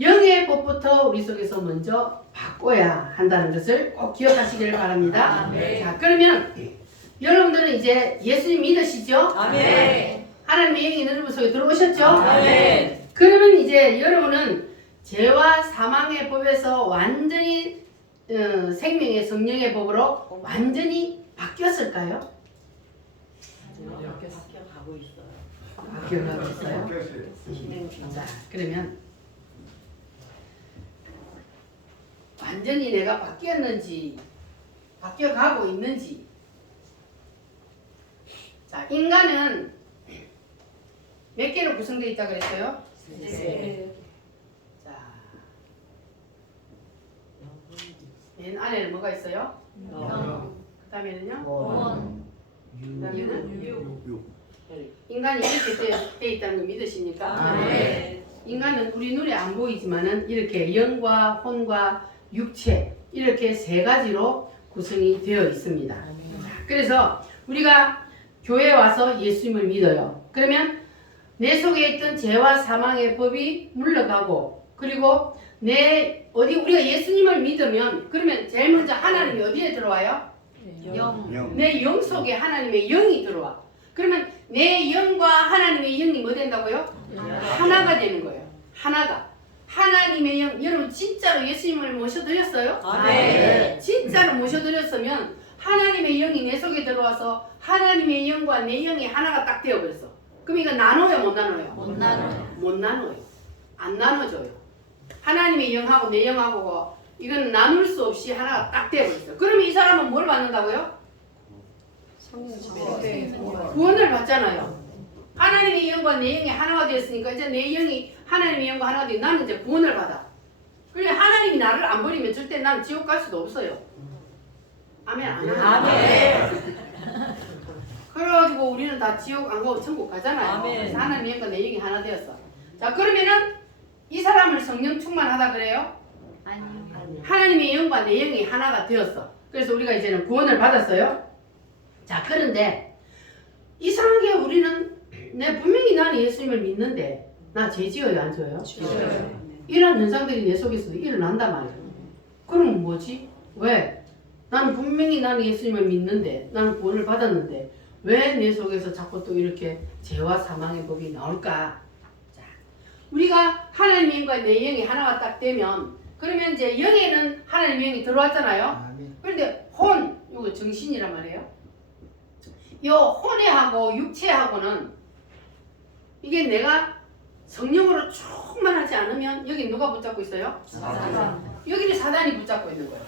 영의 법부터 우리 속에서 먼저 바꿔야 한다는 것을 꼭 기억하시기를 바랍니다. 아멘. 자, 그러면 여러분들은 이제 예수님 믿으시죠? 아멘. 하나님의 영이 여러분 속에 들어오셨죠? 아멘. 그러면 이제 여러분은 죄와 사망의 법에서 완전히 생명의 성령의 법으로 완전히 바뀌었을까요? 바뀌어가고 있어요. 바뀌어가고 있어요. 자, 그러면 완전히 내가 바뀌었는지 바뀌어가고 있는지. 자, 인간은 몇 개로 구성되어 있다고 그랬어요? 네. 자, 맨 안에는 뭐가 있어요? 그 다음에는요? 원. 그 다음에는? 육. 인간이 이렇게 되어 있다는 거 믿으십니까? 아멘. 인간은 우리 눈에 안 보이지만은 이렇게 영과 혼과 육체 이렇게 세 가지로 구성이 되어 있습니다. 자, 그래서 우리가 교회에 와서 예수님을 믿어요. 그러면 내 속에 있던 죄와 사망의 법이 물러가고, 그리고 우리가 예수님을 믿으면 그러면 제일 먼저 하나님이 어디에 들어와요? 영. 내 영 속에 하나님의 영이 들어와. 그러면 내 영과 하나님의 영이 뭐 된다고요? 하나가 되는 거예요. 하나가. 하나님의 영. 여러분 진짜로 예수님을 모셔드렸어요? 아멘. 진짜로 모셔드렸으면 하나님의 영이 내 속에 들어와서 하나님의 영과 내 영이 하나가 딱 되어버렸어. 그럼 이거 나눠요 못 나눠요? 못 나눠요. 못 나눠요. 안 나눠져요. 하나님의 영하고 내 영하고 이건 나눌 수 없이 하나가 딱 되어버렸어요. 그러면 이 사람은 뭘 받는다고요? 구원을 받잖아요. 하나님의 영과 내 영이 하나가 되었으니까 이제 내 영이 하나님의 영과 하나가 되고 나는 이제 구원을 받아. 그래 하나님이 나를 안 버리면 절대 난 지옥 갈 수도 없어요. 아멘 안 하나? 아멘. 그래가지고 우리는 다 지옥 안 가고 천국 가잖아요. 아멘. 그래서 하나님의 영과 내 영이 하나 되었어. 자 그러면은 이 사람을 성령 충만하다 그래요? 아니요. 하나님의 영과 내 영이 하나가 되었어. 그래서 우리가 이제는 구원을 받았어요. 자 그런데 이상하게 우리는 분명히 나는 예수님을 믿는데 나 죄 지어요 안 지어요? 이런 현상들이 내 속에서도 일어난단 말이에요. 그럼 뭐지? 왜? 나는 분명히 나는 예수님을 믿는데 나는 구원을 받았는데 왜 내 속에서 자꾸 또 이렇게 죄와 사망의 법이 나올까? 자, 우리가 하나님의 영과 내 영이 하나가 딱 되면 그러면 이제 영에는 하나님의 영이 들어왔잖아요. 그런데 요거 정신이란 말이에요. 요 혼애하고 육체하고는 이게 내가 성령으로 충만하지 않으면 여기 누가 붙잡고 있어요? 여기를 사단이 붙잡고 있는 거예요.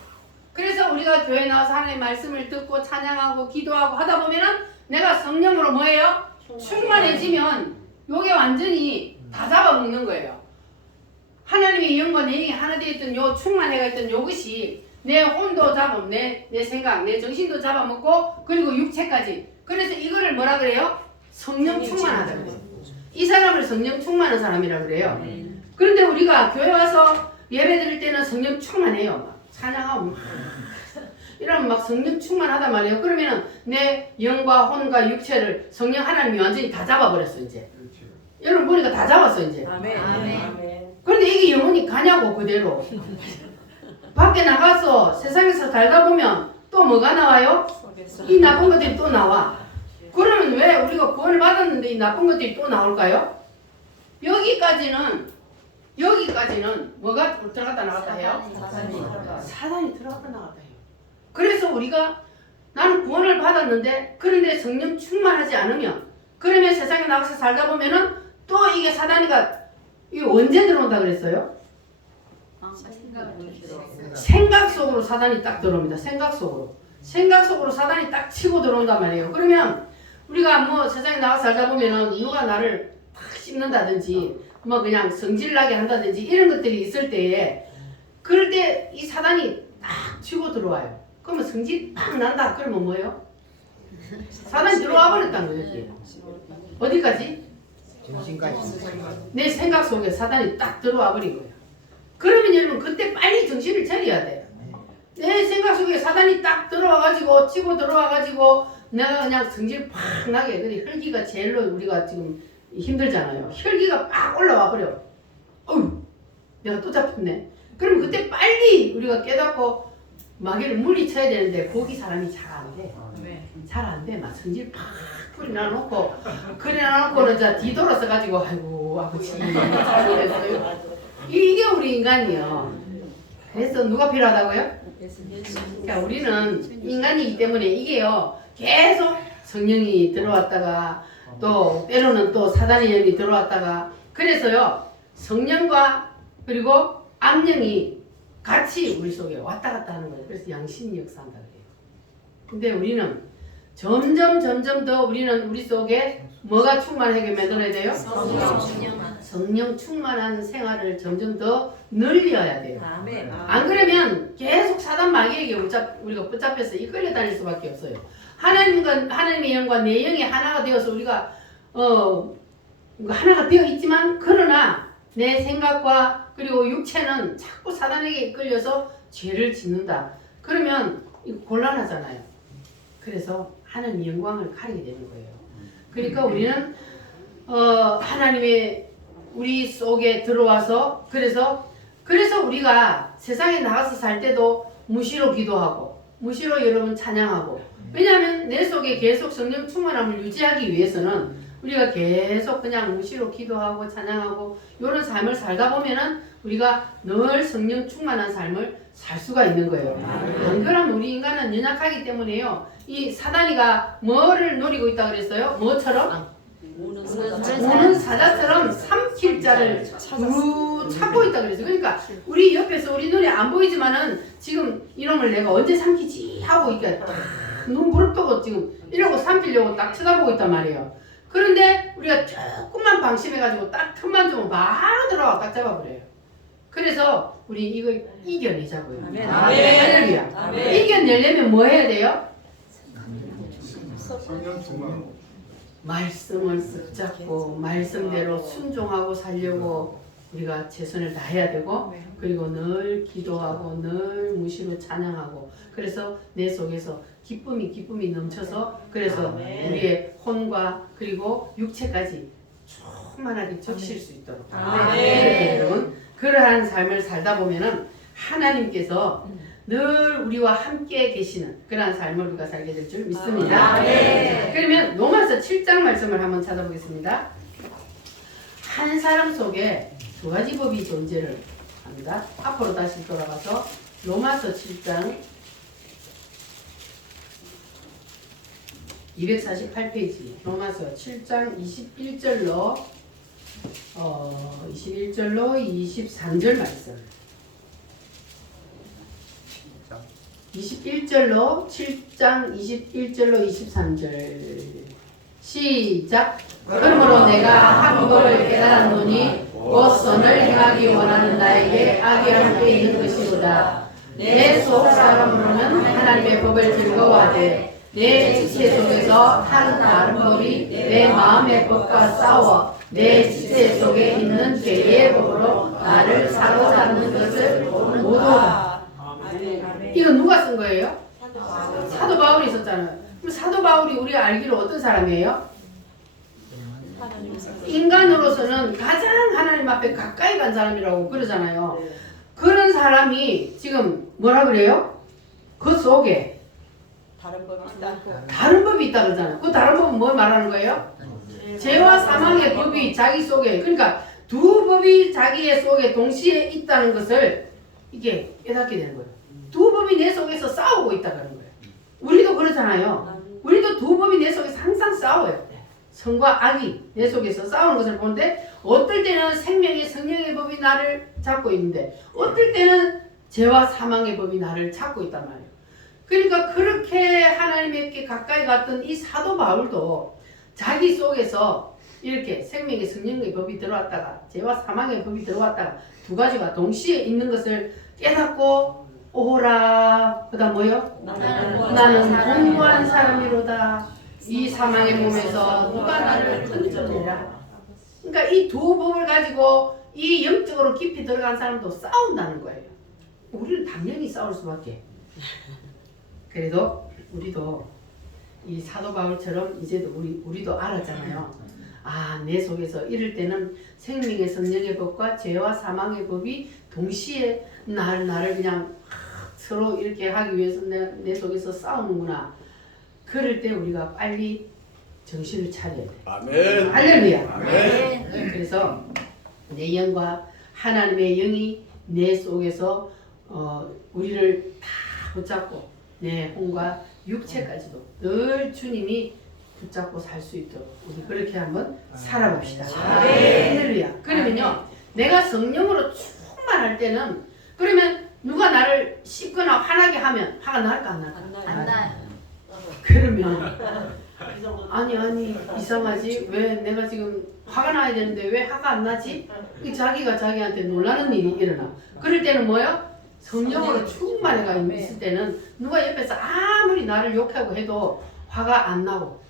그래서 우리가 교회 나와서 하나님의 말씀을 듣고 찬양하고 기도하고 하다 보면은 내가 성령으로 뭐예요? 충만해지면 요게 완전히 다 잡아먹는 거예요. 하나님의 영과 내 영이 하나 되어 있던 요 충만해가 있던 요것이 내 혼도 잡아먹고 내 생각, 내 정신도 잡아먹고 그리고 육체까지. 그래서 이거를 뭐라 그래요? 성령 충만하다 그래요. 이 사람을 성령 충만한 사람이라 그래요. 그런데 우리가 교회 와서 예배 드릴 때는 성령 충만해요. 막 찬양하고 막 이러면 막 성령 충만하단 말이에요. 그러면은 내 영과 혼과 육체를 성령 하나님이 완전히 다 잡아버렸어 이제. 여러분 보니까 다 잡았어 이제. 아멘. 아멘. 그런데 이게 영혼이 가냐고 그대로. 밖에 나가서 세상에서 살다 보면 또 뭐가 나와요? 이 나쁜 것들이 또 나와. 그러면 왜 우리가 구원을 받았는데 이 나쁜 것들이 또 나올까요? 여기까지는 뭐가 들어갔다 나갔다 해요? 사단이 들어갔다 나갔다 해요. 그래서 우리가 나는 구원을 받았는데 그런데 성령 충만하지 않으면 그러면 세상에 나가서 살다 보면은 또 이게 사단이가 이게 언제 들어온다 그랬어요? 생각 속으로 사단이 딱 들어옵니다. 생각 속으로 사단이 딱 치고 들어온단 말이에요. 그러면 우리가 뭐 세상에 나가서 살다 보면은 누가 나를 탁 씹는다든지 뭐 그냥 성질나게 한다든지 이런 것들이 있을 때에 그럴 때 이 사단이 딱 치고 들어와요. 그러면 성질 팍 난다. 그러면 뭐예요? 사단이 들어와 버렸다는 거예요. 여기. 어디까지? 정신까지. 내 생각 속에 사단이 딱 들어와 버린 거예요. 그러면 여러분 그때 빨리 정신을 차려야 돼요. 내 생각 속에 사단이 딱 들어와가지고 치고 들어와가지고 내가 그냥 성질 팍 나게 그래 혈기가 제일로 우리가 지금 힘들잖아요. 혈기가 막 올라와 버려. 어휴 내가 또 잡혔네. 그럼 그때 빨리 우리가 깨닫고 마귀를 물리쳐야 되는데 거기 사람이 잘 안 돼. 잘 안 돼. 막 성질 팍 뿌리놔놓고 그래놔놓고는 자 뒤돌아서 가지고 아이고 아버지 잘못했어요. 이게 우리 인간이요. 그래서 누가 필요하다고요? 그러니까 우리는 인간이기 때문에 이게요 계속 성령이 들어왔다가 또 때로는 또 사단의 영이 들어왔다가 그래서요 성령과 그리고 악령이 같이 우리 속에 왔다 갔다 하는 거예요. 그래서 양심이 역사한다 그래요. 근데 우리는 점점 더 우리는 우리 속에 뭐가 충만하게 만들어야 돼요? 성령 충만한 생활을 점점 더 늘려야 돼요. 안 그러면 계속 사단 마귀에게 우리가 붙잡혀서 이끌려 다닐 수밖에 없어요. 하나님의 영과 내 영이 하나가 되어서 우리가 하나가 되어 있지만 그러나 내 생각과 그리고 육체는 자꾸 사단에게 이끌려서 죄를 짓는다. 그러면 이거 곤란하잖아요. 그래서 하나님의 영광을 가리게 되는 거예요. 그러니까 우리는 하나님의 우리 속에 들어와서 그래서 우리가 세상에 나가서 살 때도 무시로 기도하고 무시로 여러분 찬양하고 왜냐하면 내 속에 계속 성령 충만함을 유지하기 위해서는 우리가 계속 그냥 무시로 기도하고 찬양하고 이런 삶을 살다 보면은 우리가 늘 성령 충만한 삶을 살 수가 있는 거예요. 안 그러면 우리 인간은 연약하기 때문에요. 이 사단이가 뭐를 노리고 있다 그랬어요? 뭐처럼? 우는 사자처럼 삼킬 자를 찾고 있다 그랬어요. 그러니까 우리 옆에서 우리 눈에 안 보이지만은 지금 이놈을 내가 언제 삼키지 하고 이렇게 눈 부릅뜨고 지금 이러고 삼키려고 딱 쳐다보고 있단 말이에요. 그런데 우리가 조금만 방심해가지고 딱 틈만 주면 바로 들어가 딱 잡아버려요. 그래서 우리 이거 이겨내자고요. 할렐루야. 이겨내려면 뭐 해야 돼요? 말씀을 쓱 잡고 말씀대로 순종하고 살려고 우리가 최선을 다해야 되고 그리고 늘 기도하고 늘 무시로 찬양하고 그래서 내 속에서 기쁨이 넘쳐서 그래서 우리의 혼과 그리고 육체까지 충만하게 적실 수 있도록 여러분 그러한 삶을 살다 보면은 하나님께서 늘 우리와 함께 계시는 그러한 삶을 우리가 살게 될 줄 믿습니다. 그러면 로마서 7장 말씀을 한번 찾아보겠습니다. 한 사람 속에 두 가지 법이 존재를 합니다. 앞으로 다시 돌아가서 로마서 7장 248페이지 로마서 7장 21절로 23절 말씀 21절로 7장 21절로 23절 시작. 그러므로 내가 한 것을 깨달았노니 곧 선을 행하기 원하는 나에게 악이 함께 있는 것이로다. 내 속 사람으로는 하나님의 법을 즐거워하되 내 지체 속에서 한 다른 법이 내 마음의 법과 싸워 내 지체 속에 있는 죄의 법으로 나를 사로잡는 것을 모두다. 이거 누가 쓴 거예요? 사도 바울이 썼잖아요. 그럼 사도 바울이 우리가 알기로 어떤 사람이에요? 인간으로서는 가장 하나님 앞에 가까이 간 사람이라고 그러잖아요. 그런 사람이 지금 뭐라 그래요? 그 속에 다른 법이 있다 그러잖아요. 그 다른 법은 뭘 말하는 거예요? 죄와 사망의 법이 자기 속에 그러니까 두 법이 자기의 속에 동시에 있다는 것을 이게 깨닫게 되는 거예요. 두 법이 내 속에서 싸우고 있다는 거예요. 우리도 그렇잖아요. 우리도 두 법이 내 속에서 항상 싸워요. 선과 악이 내 속에서 싸우는 것을 보는데 어떨 때는 생명의 성령의 법이 나를 잡고 있는데 어떨 때는 죄와 사망의 법이 나를 잡고 있단 말이에요. 그러니까 그렇게 하나님께 가까이 갔던 이 사도 바울도 자기 속에서 이렇게 생명의 성령의 법이 들어왔다가 죄와 사망의 법이 들어왔다가 두 가지가 동시에 있는 것을 깨닫고 오라 그 다음 뭐요? 나는 공고한 사람이로다. 이 사망의 몸에서 누가 나를 건져내라. 그러니까 이 두 법을 가지고 이 영적으로 깊이 들어간 사람도 싸운다는 거예요. 우리는 당연히 싸울 수밖에. 그래도 우리도 이 사도 바울처럼 이제도 우리도 알았잖아요. 아, 내 속에서 이럴 때는 생명의 성령의 법과 죄와 사망의 법이 동시에 나를 그냥 서로 이렇게 하기 위해서 내 속에서 싸우는구나. 그럴 때 우리가 빨리 정신을 차려야 돼. 아멘. 할렐루야. 아멘. 그래서 내 영과 하나님의 영이 내 속에서 우리를 다 붙잡고 내 혼과 육체까지도 늘 주님이 붙잡고 살 수 있도록 우리 그렇게 한번 살아봅시다. 할렐루야. 그러면요, 내가 성령으로 충만할 때는 그러면 누가 나를 씹거나 화나게 하면 화가 날까 안 날까? 안 나요. 그러면 아니 이상하지? 왜 내가 지금 화가 나야 되는데 왜 화가 안 나지? 자기가 자기한테 놀라는 일이 일어나. 그럴 때는 뭐요? 성령으로 충만해가 있을 때는 누가 옆에서 아무리 나를 욕하고 해도 화가 안 나고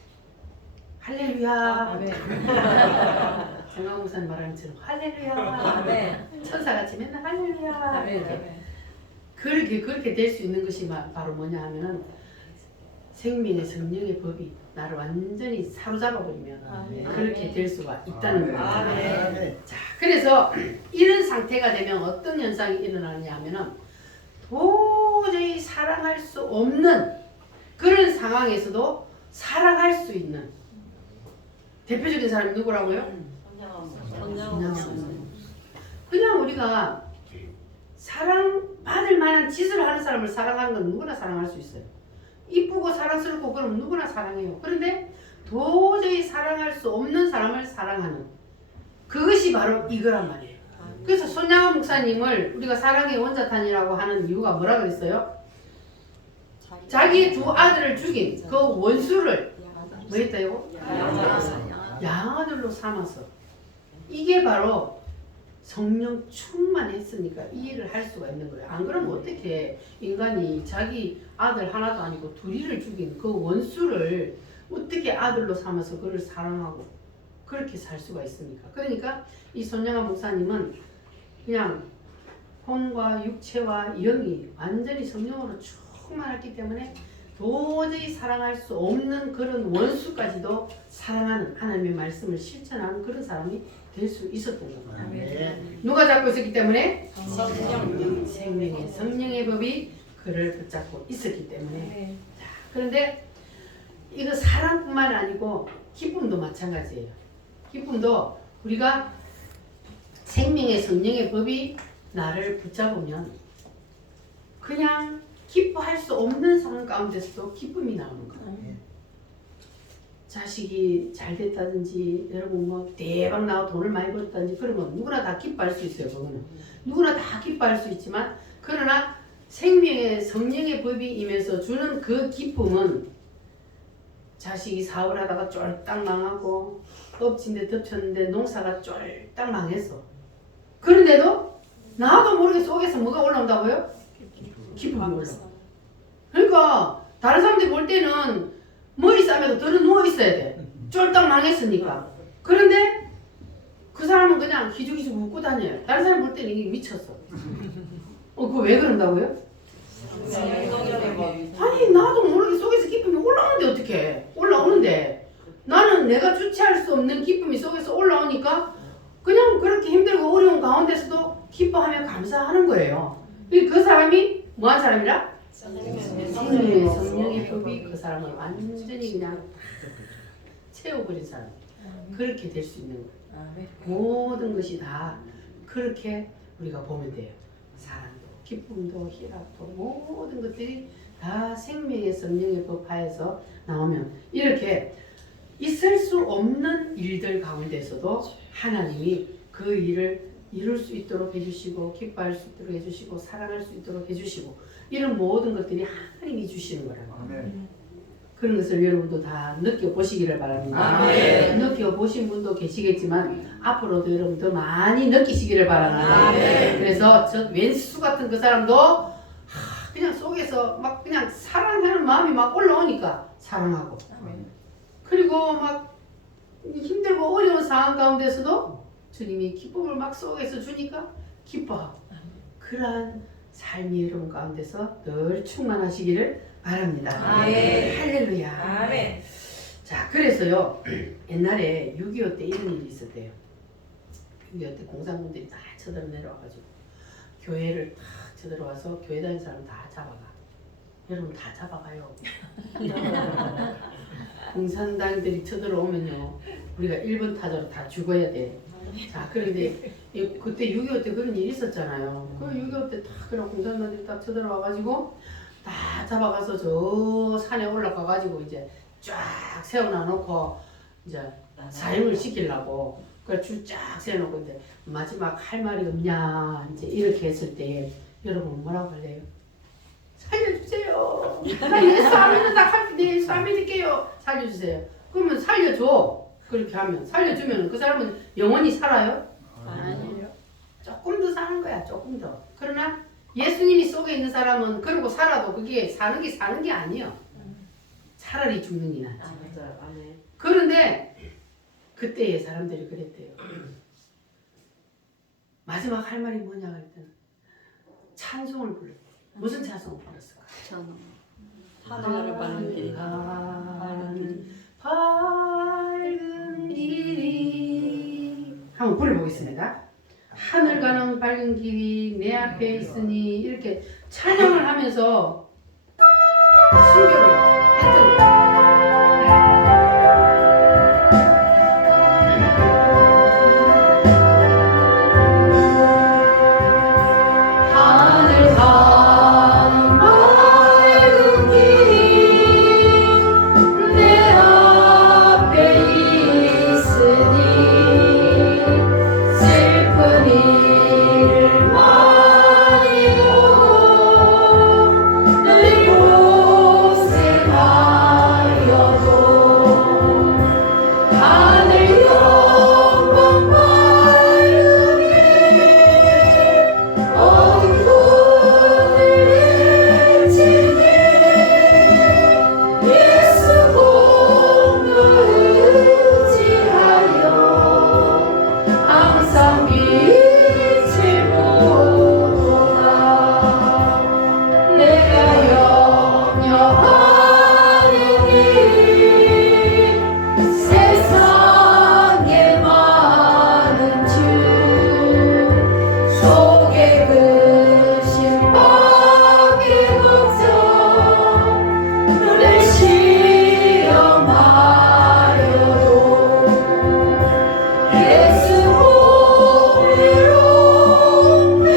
할렐루야. 정강 목사님 말하는 것처럼 할렐루야. 천사같이 맨날 할렐루야. 그렇게 될 수 있는 것이 바로 뭐냐 하면은 생명의 성령의 법이 나를 완전히 사로잡아 버리면 그렇게 될 수가 있다는 거예요. 자, 그래서 이런 상태가 되면 어떤 현상이 일어나느냐 하면은 도저히 사랑할 수 없는 그런 상황에서도 사랑할 수 있는 대표적인 사람이 누구라고요? 그냥 우리가 사랑받을 만한 짓을 하는 사람을 사랑하는 건 누구나 사랑할 수 있어요. 이쁘고 사랑스럽고 그럼 누구나 사랑해요. 그런데 도저히 사랑할 수 없는 사람을 사랑하는 그것이 바로 이거란 말이에요. 그래서 손양원 목사님을 우리가 사랑의 원자탄이라고 하는 이유가 뭐라 그랬어요? 자기의 두 아들을 죽인 그 원수를 뭐 했다요? 양아들로 삼아서 이게 바로 성령 충만했으니까 이 일을 할 수가 있는 거예요. 안 그러면 어떻게 인간이 자기 아들 하나도 아니고 둘이를 죽인 그 원수를 어떻게 아들로 삼아서 그를 사랑하고 그렇게 살 수가 있습니까? 그러니까 이 손영아 목사님은 그냥 혼과 육체와 영이 완전히 성령으로 충만했기 때문에 도저히 사랑할 수 없는 그런 원수까지도 사랑하는 하나님의 말씀을 실천하는 그런 사람이 될 수 있었던 겁니다. 누가 잡고 있었기 때문에? 생명의 성령의 법이 그를 붙잡고 있었기 때문에. 자, 그런데 이거 사랑뿐만 아니고 기쁨도 마찬가지예요. 기쁨도 우리가 생명의 성령의 법이 나를 붙잡으면 그냥 기뻐할 수 없는 상황 가운데서도 기쁨이 나오는 거예요. 자식이 잘 됐다든지 여러분 뭐 대박 나고 돈을 많이 벌었다든지 그러면 누구나 다 기뻐할 수 있어요. 그거는 누구나 다 기뻐할 수 있지만 그러나 생명의 성령의 법이 임해서 주는 그 기쁨은 자식이 사업을 하다가 쫄딱 망하고 엎친 데 덮쳤는데 농사가 쫄딱 망했어. 그런데도 나도 모르게 속에서 뭐가 올라온다고요? 기쁨이 올라. 그러니까 다른 사람들이 볼 때는 머리 싸매도 들어 누워 있어야 돼. 쫄딱 망했으니까. 그런데 그 사람은 그냥 기죽기죽 웃고 다녀요. 다른 사람 볼 때는 이게 미쳤어. 그거 왜 그런다고요? 아니 나도 모르게 속에서 기쁨이 올라오는데 어떡해. 올라오는데 나는 내가 주체할 수 없는 기쁨이 속에서 올라오니까 그냥 그렇게 힘들고 어려운 가운데서도 기뻐하며 감사하는 거예요. 그 사람이 뭐한 사람이라? 생명의 성령의 법이 그 사람을 완전히 그냥 채워버린 사람. 그렇게 될 수 있는 거예요. 모든 것이 다 그렇게 우리가 보면 돼요. 사랑도 기쁨도 희락도 모든 것들이 다 생명의 성령의 법 하에서 나오면 이렇게 있을 수 없는 일들 가운데서도 하나님이 그 일을 이룰 수 있도록 해주시고 기뻐할 수 있도록 해주시고 사랑할 수 있도록 해주시고 이런 모든 것들이 하나님이 주시는 거라고. 그런 것을 여러분도 다 느껴보시기를 바랍니다. 느껴보신 분도 계시겠지만 앞으로도 여러분 더 많이 느끼시기를 바랍니다. 그래서 저 왼수 같은 그 사람도 그냥 속에서 막 그냥 사랑하는 마음이 막 올라오니까 사랑하고 그리고 막 힘들고 어려운 상황 가운데서도 주님이 기쁨을 막 속에서 주니까 기뻐. 그러한 삶이 여러분 가운데서 늘 충만하시기를 바랍니다. 아멘. 할렐루야. 아멘. 자, 그래서요, 옛날에 6.25 때 이런 일이 있었대요. 6.25 때 공산군들이 다 쳐들어 내려와가지고 교회를 다 쳐들어와서 교회 다니는 사람 다 잡아가. 여러분 다 잡아가요. 공산당들이 쳐들어오면요, 우리가 1번 타자로 다 죽어야 돼. 자, 그런데 그때 6.25 때 그런 일이 있었잖아요. 그 6.25 때 다 그런 공산당들이 딱 쳐들어와가지고 다 잡아가서 저 산에 올라가가지고 이제 쫙 세워놔 놓고 이제 사형을 시키려고 그걸 줄 쫙 세워놓고 이제 마지막 할 말이 없냐 이제 이렇게 했을 때 여러분 뭐라고 할래요? 살려주세요. 나 예수 안 믿는다. 네, 예수 안 믿을게요. 살려주세요. 그러면 살려줘. 그렇게 하면 살려주면 그 사람은 영원히 살아요? 아니요. 조금 더 사는 거야. 조금 더. 그러나 예수님이 속에 있는 사람은 그러고 살아도 그게 사는 게 아니에요. 차라리 죽는 게 낫지. 맞아요. 아멘. 그런데 그때의 사람들이 그랬대요. 마지막 할 말이 뭐냐 그랬더니 찬송을 불렀대요. 무슨 찬송을 불렀을까? 저는 하늘을 가는 길. 밝은 길이 한번 불러보겠습니다. 하늘 가는 밝은 길이 내 앞에 있으니 이렇게 찬양을 하면서 순교를 했던 거예요. 하늘 가는 밝은 길이 내 앞에 있으니 슬픈 일을 많이 보고 늘 고생하여도 하늘 영광 밝은 길 어둠 곳을 헤치니 예수 공로 의지하여 항상 빛을 보도다. 내가 염려하는 일 세상에 많은 주 속에 그 심박의 걱정 늘 시험하여도 예수 보리로네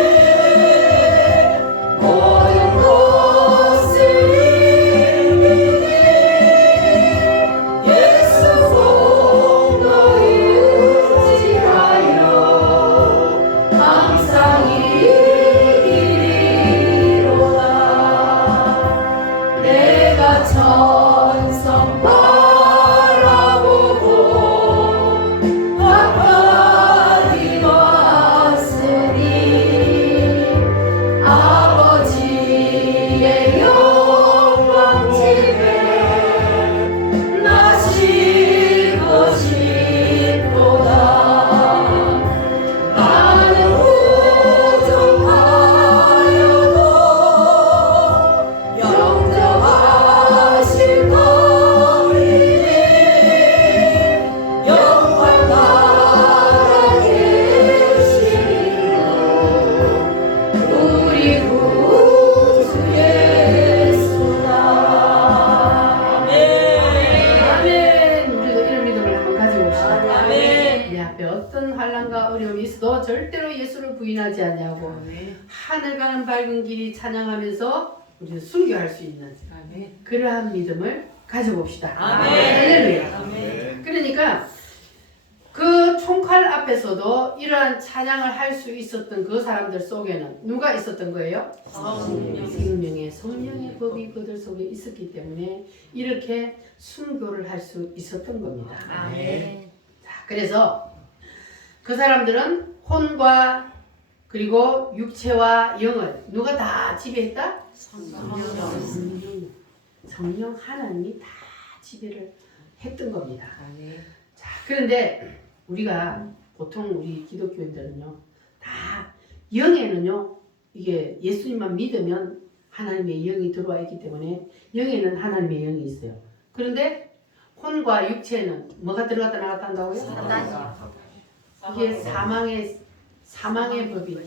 모든 것을 이기니 예수 공로 의지하여 항상 이기리로다. 내가 천성 바라보고 가까이 왔으니 아버지의 영광 집에 나 쉬고 싶도다. 나는 부족하여도 영접하실 거리니 영광 나라 계시고 우리 구주 예수나. 아멘. 우리도 이런 믿음을 한번 가지고 봅시다. 아멘. 내 앞에 어떤 환난과 어려움이 있어도 절대로 예수를 부인하지 않냐고 하늘 가는 밝은 길이 찬양하면서 우리는 순교할 수 있는 아멘. 그러한 믿음을 가져봅시다. 아멘. 할렐루야. 아멘. 그러니까 그 총칼 앞에서도 이러한 찬양을 할 수 있었던 그 사람들 속에는 누가 있었던 거예요? 생명의 성령의 법이 그들 속에 있었기 때문에 이렇게 순교를 할 수 있었던 겁니다. 아멘. 자, 그래서 그 사람들은 혼과 그리고 육체와 영을 누가 다 지배했다? 성령 하나님이 다 지배를 했던 겁니다. 아멘. 자, 그런데 우리가 보통 우리 기독교인들은요, 다 영에는요, 이게 예수님만 믿으면 하나님의 영이 들어와 있기 때문에 영에는 하나님의 영이 있어요. 그런데 혼과 육체에는 뭐가 들어갔다 나갔다 한다고요? 이게 사망의 법이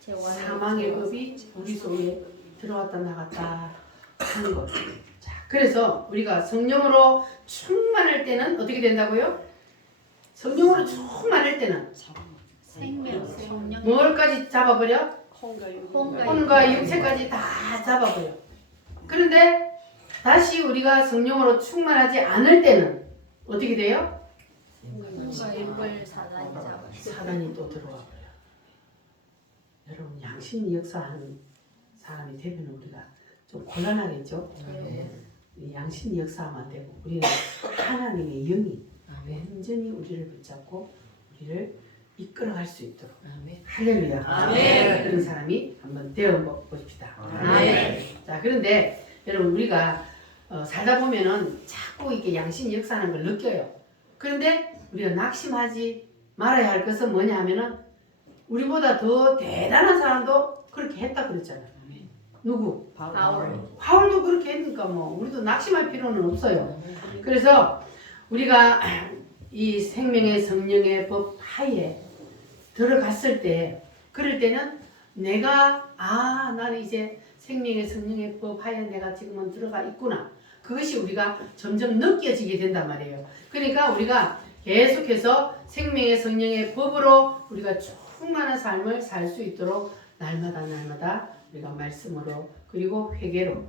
사망의 법이 우리 속에 들어왔다 나갔다 하는 것. 자, 그래서 우리가 성령으로 충만할 때는 어떻게 된다고요? 성령으로 충만할 때는 생명, 성령, 뭘까지 잡아버려? 혼과 육체까지 다 잡아버려. 그런데 다시 우리가 성령으로 충만하지 않을 때는 어떻게 돼요? 혼과 육을 사단이 잡아. 사단이 또 들어와 버려. 여러분 양심이 역사하는 사람이 되면 우리가 좀 곤란하겠죠? 이 양심이 역사하면 안 되고 우리는 하나님의 영이 완전히 우리를 붙잡고 우리를 이끌어갈 수 있도록 할렐루야. 그런 사람이 한번 되어 보십시다. 자, 그런데 여러분 우리가 살다 보면은 자꾸 이렇게 양심이 역사하는 걸 느껴요. 그런데 우리가 낙심하지 말아야 할 것은 뭐냐 하면은 우리보다 더 대단한 사람도 그렇게 했다 그랬잖아요. 누구? 바울도 그렇게 했으니까 뭐 우리도 낙심할 필요는 없어요. 그래서 우리가 이 생명의 성령의 법 하에 들어갔을 때 그럴 때는 내가 나는 이제 생명의 성령의 법 하에 내가 지금은 들어가 있구나. 그것이 우리가 점점 느껴지게 된단 말이에요. 그러니까 우리가 계속해서 생명의 성령의 법으로 우리가 충만한 삶을 살 수 있도록 날마다 우리가 말씀으로 그리고 회개로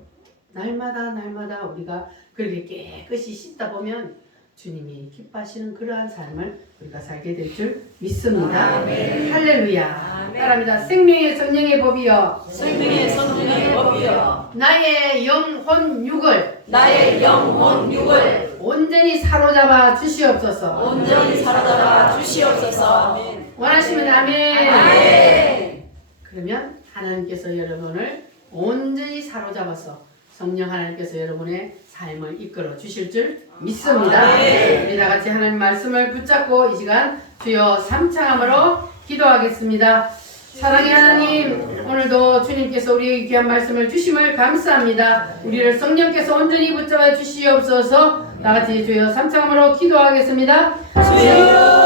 날마다 우리가 그렇게 깨끗이 씻다 보면 주님이 기뻐하시는 그러한 삶을 우리가 살게 될 줄 믿습니다. 할렐루야. 따라합니다. 생명의 성령의 법이여 생명의 성령의 법이여 나의 영혼 육을 온전히 사로잡아 주시옵소서. 온전히 사로잡아 주시옵소서. 원하시면 아멘. 그러면 하나님께서 여러분을 온전히 사로잡아서 성령 하나님께서 여러분의 삶을 이끌어 주실 줄 믿습니다. 우리 다 같이 하나님 말씀을 붙잡고 이 시간 주여 삼창함으로 기도하겠습니다. 사랑의 하나님, 오늘도 주님께서 우리에게 귀한 말씀을 주심을 감사합니다. 우리를 성령께서 온전히 붙잡아 주시옵소서. 다 같이 주여 삼창함으로 기도하겠습니다. 주여